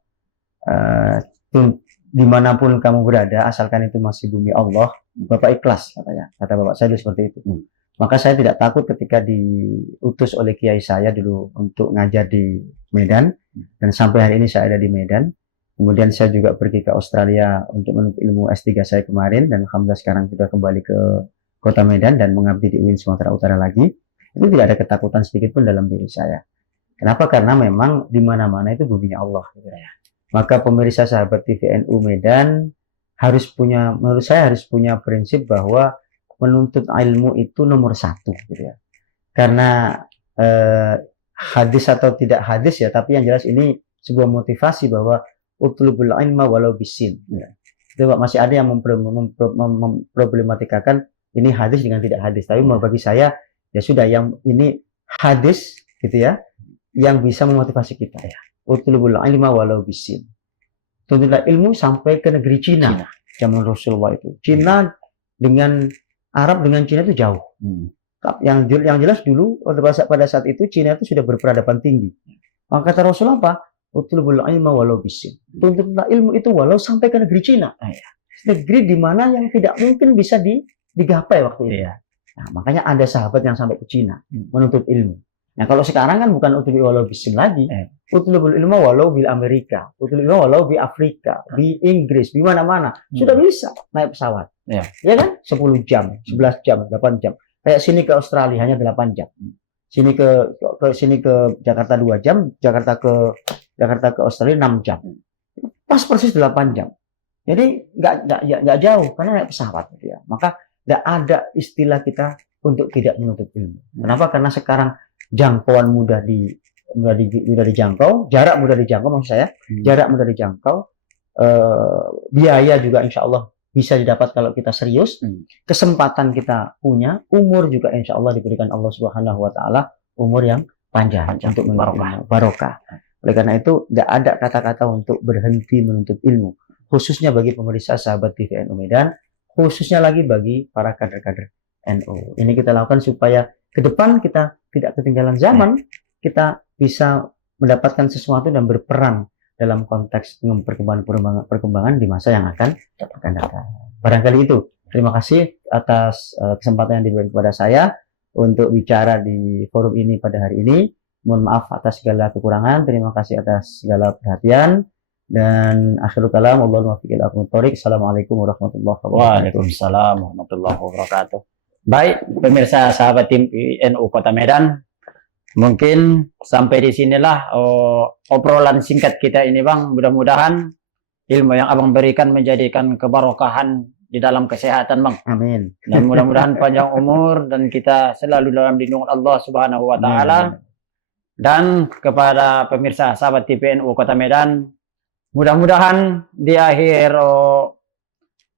dimanapun kamu berada asalkan itu masih bumi Allah, bapak ikhlas katanya, kata bapak saya dulu seperti itu. Maka saya tidak takut ketika diutus oleh kiai saya dulu untuk ngajar di Medan, dan sampai hari ini saya ada di Medan. Kemudian saya juga pergi ke Australia untuk menuntut ilmu S3 saya kemarin, dan alhamdulillah sekarang sudah kembali ke Kota Medan dan mengabdi di UIN Sumatera Utara lagi. Itu tidak ada ketakutan sedikit pun dalam diri saya. Kenapa? Karena memang di mana-mana itu buminya Allah gitu ya. Maka pemirsa sahabat TVNU Medan harus punya, menurut saya harus punya prinsip bahwa menuntut ilmu itu nomor 1 gitu ya. Karena hadis atau tidak hadis ya, tapi yang jelas ini sebuah motivasi bahwa utlubul ilma walau bisin. Ya. Itu Pak, masih ada yang memproblematikkan ini hadis dengan tidak hadis. Tapi bagi saya ya sudah, yang ini hadis gitu ya, yang bisa memotivasi kita ya. Utlubul ilma walau bisin. Tuntutlah ilmu sampai ke negeri Cina. Zaman Rasulullah itu. Cina dengan Arab dengan Cina itu jauh. Yang jelas dulu pada saat itu Cina itu sudah berperadaban tinggi. Maka kata Rasul apa? Utlubul ilma walau bisin. Tuntutlah ilmu itu walau sampai ke negeri Cina. Negeri di mana yang tidak mungkin bisa digapai waktu itu. Nah, makanya ada sahabat yang sampai ke Cina menuntut ilmu. Nah, kalau sekarang kan bukan utlubul walau bisin lagi. Utlubul ilma walau di Amerika, utlubul ilma walau di Afrika, di Inggris, di mana-mana. Sudah bisa naik pesawat. Ya kan? 10 jam, 11 jam, 8 jam. Kayak sini ke Australia hanya 8 jam. Sini ke Jakarta 2 jam, Jakarta ke Australia 6 jam. Pas persis 8 jam. Jadi nggak jauh karena naik pesawat gitu ya. Maka nggak ada istilah kita untuk tidak menuntut ilmu. Kenapa? Karena sekarang jangkauan mudah dijangkau, jarak mudah dijangkau maksud saya, jarak mudah dijangkau, biaya juga insya Allah bisa didapat kalau kita serius, kesempatan kita punya, umur juga insya Allah diberikan Allah Subhanahu Wa Taala umur yang panjang untuk barokah. Oleh karena itu tidak ada kata-kata untuk berhenti menuntut ilmu, khususnya bagi pemirsa sahabat TVNU Medan, khususnya lagi bagi para kader-kader NU. Ini kita lakukan supaya ke depan kita tidak ketinggalan zaman, kita bisa mendapatkan sesuatu dan berperan dalam konteks perkembangan di masa yang akan datang. Barangkali itu. Terima kasih atas kesempatan yang diberikan kepada saya untuk bicara di forum ini pada hari ini. Mohon maaf atas segala kekurangan. Terima kasih atas segala perhatian. Dan akhirul kalam, Allahumma fiqil aqmutorik. Assalamualaikum warahmatullahi wabarakatuh. Waalaikumsalam warahmatullahi wabarakatuh. Baik, pemirsa sahabat tim NU Kota Medan, mungkin sampai di sinilah obrolan singkat kita ini Bang. Mudah-mudahan ilmu yang Abang berikan menjadikan kebarokahan di dalam kesehatan Bang. Amin. Dan mudah-mudahan panjang umur dan kita selalu dalam lindungan Allah Subhanahu Wa Taala. Dan kepada pemirsa sahabat TVNU Kota Medan, mudah-mudahan di akhir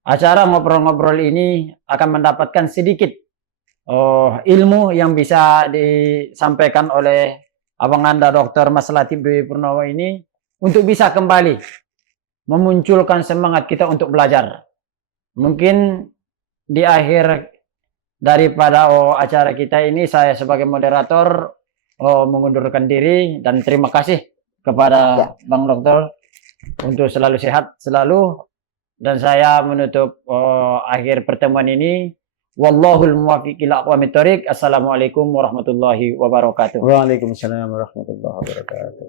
acara ngobrol-ngobrol ini akan mendapatkan sedikit ilmu yang bisa disampaikan oleh Abang Anda Dr. Mas Latif Dwi Purnomo ini untuk bisa kembali memunculkan semangat kita untuk belajar. Mungkin di akhir daripada acara kita ini saya sebagai moderator mengundurkan diri dan terima kasih kepada Bang Dokter untuk selalu sehat selalu. Dan saya menutup akhir pertemuan ini. Wallahul muwaffiq ila aqwamit thoriq. Assalamualaikum warahmatullahi wabarakatuh. Waalaikumsalam warahmatullahi wabarakatuh.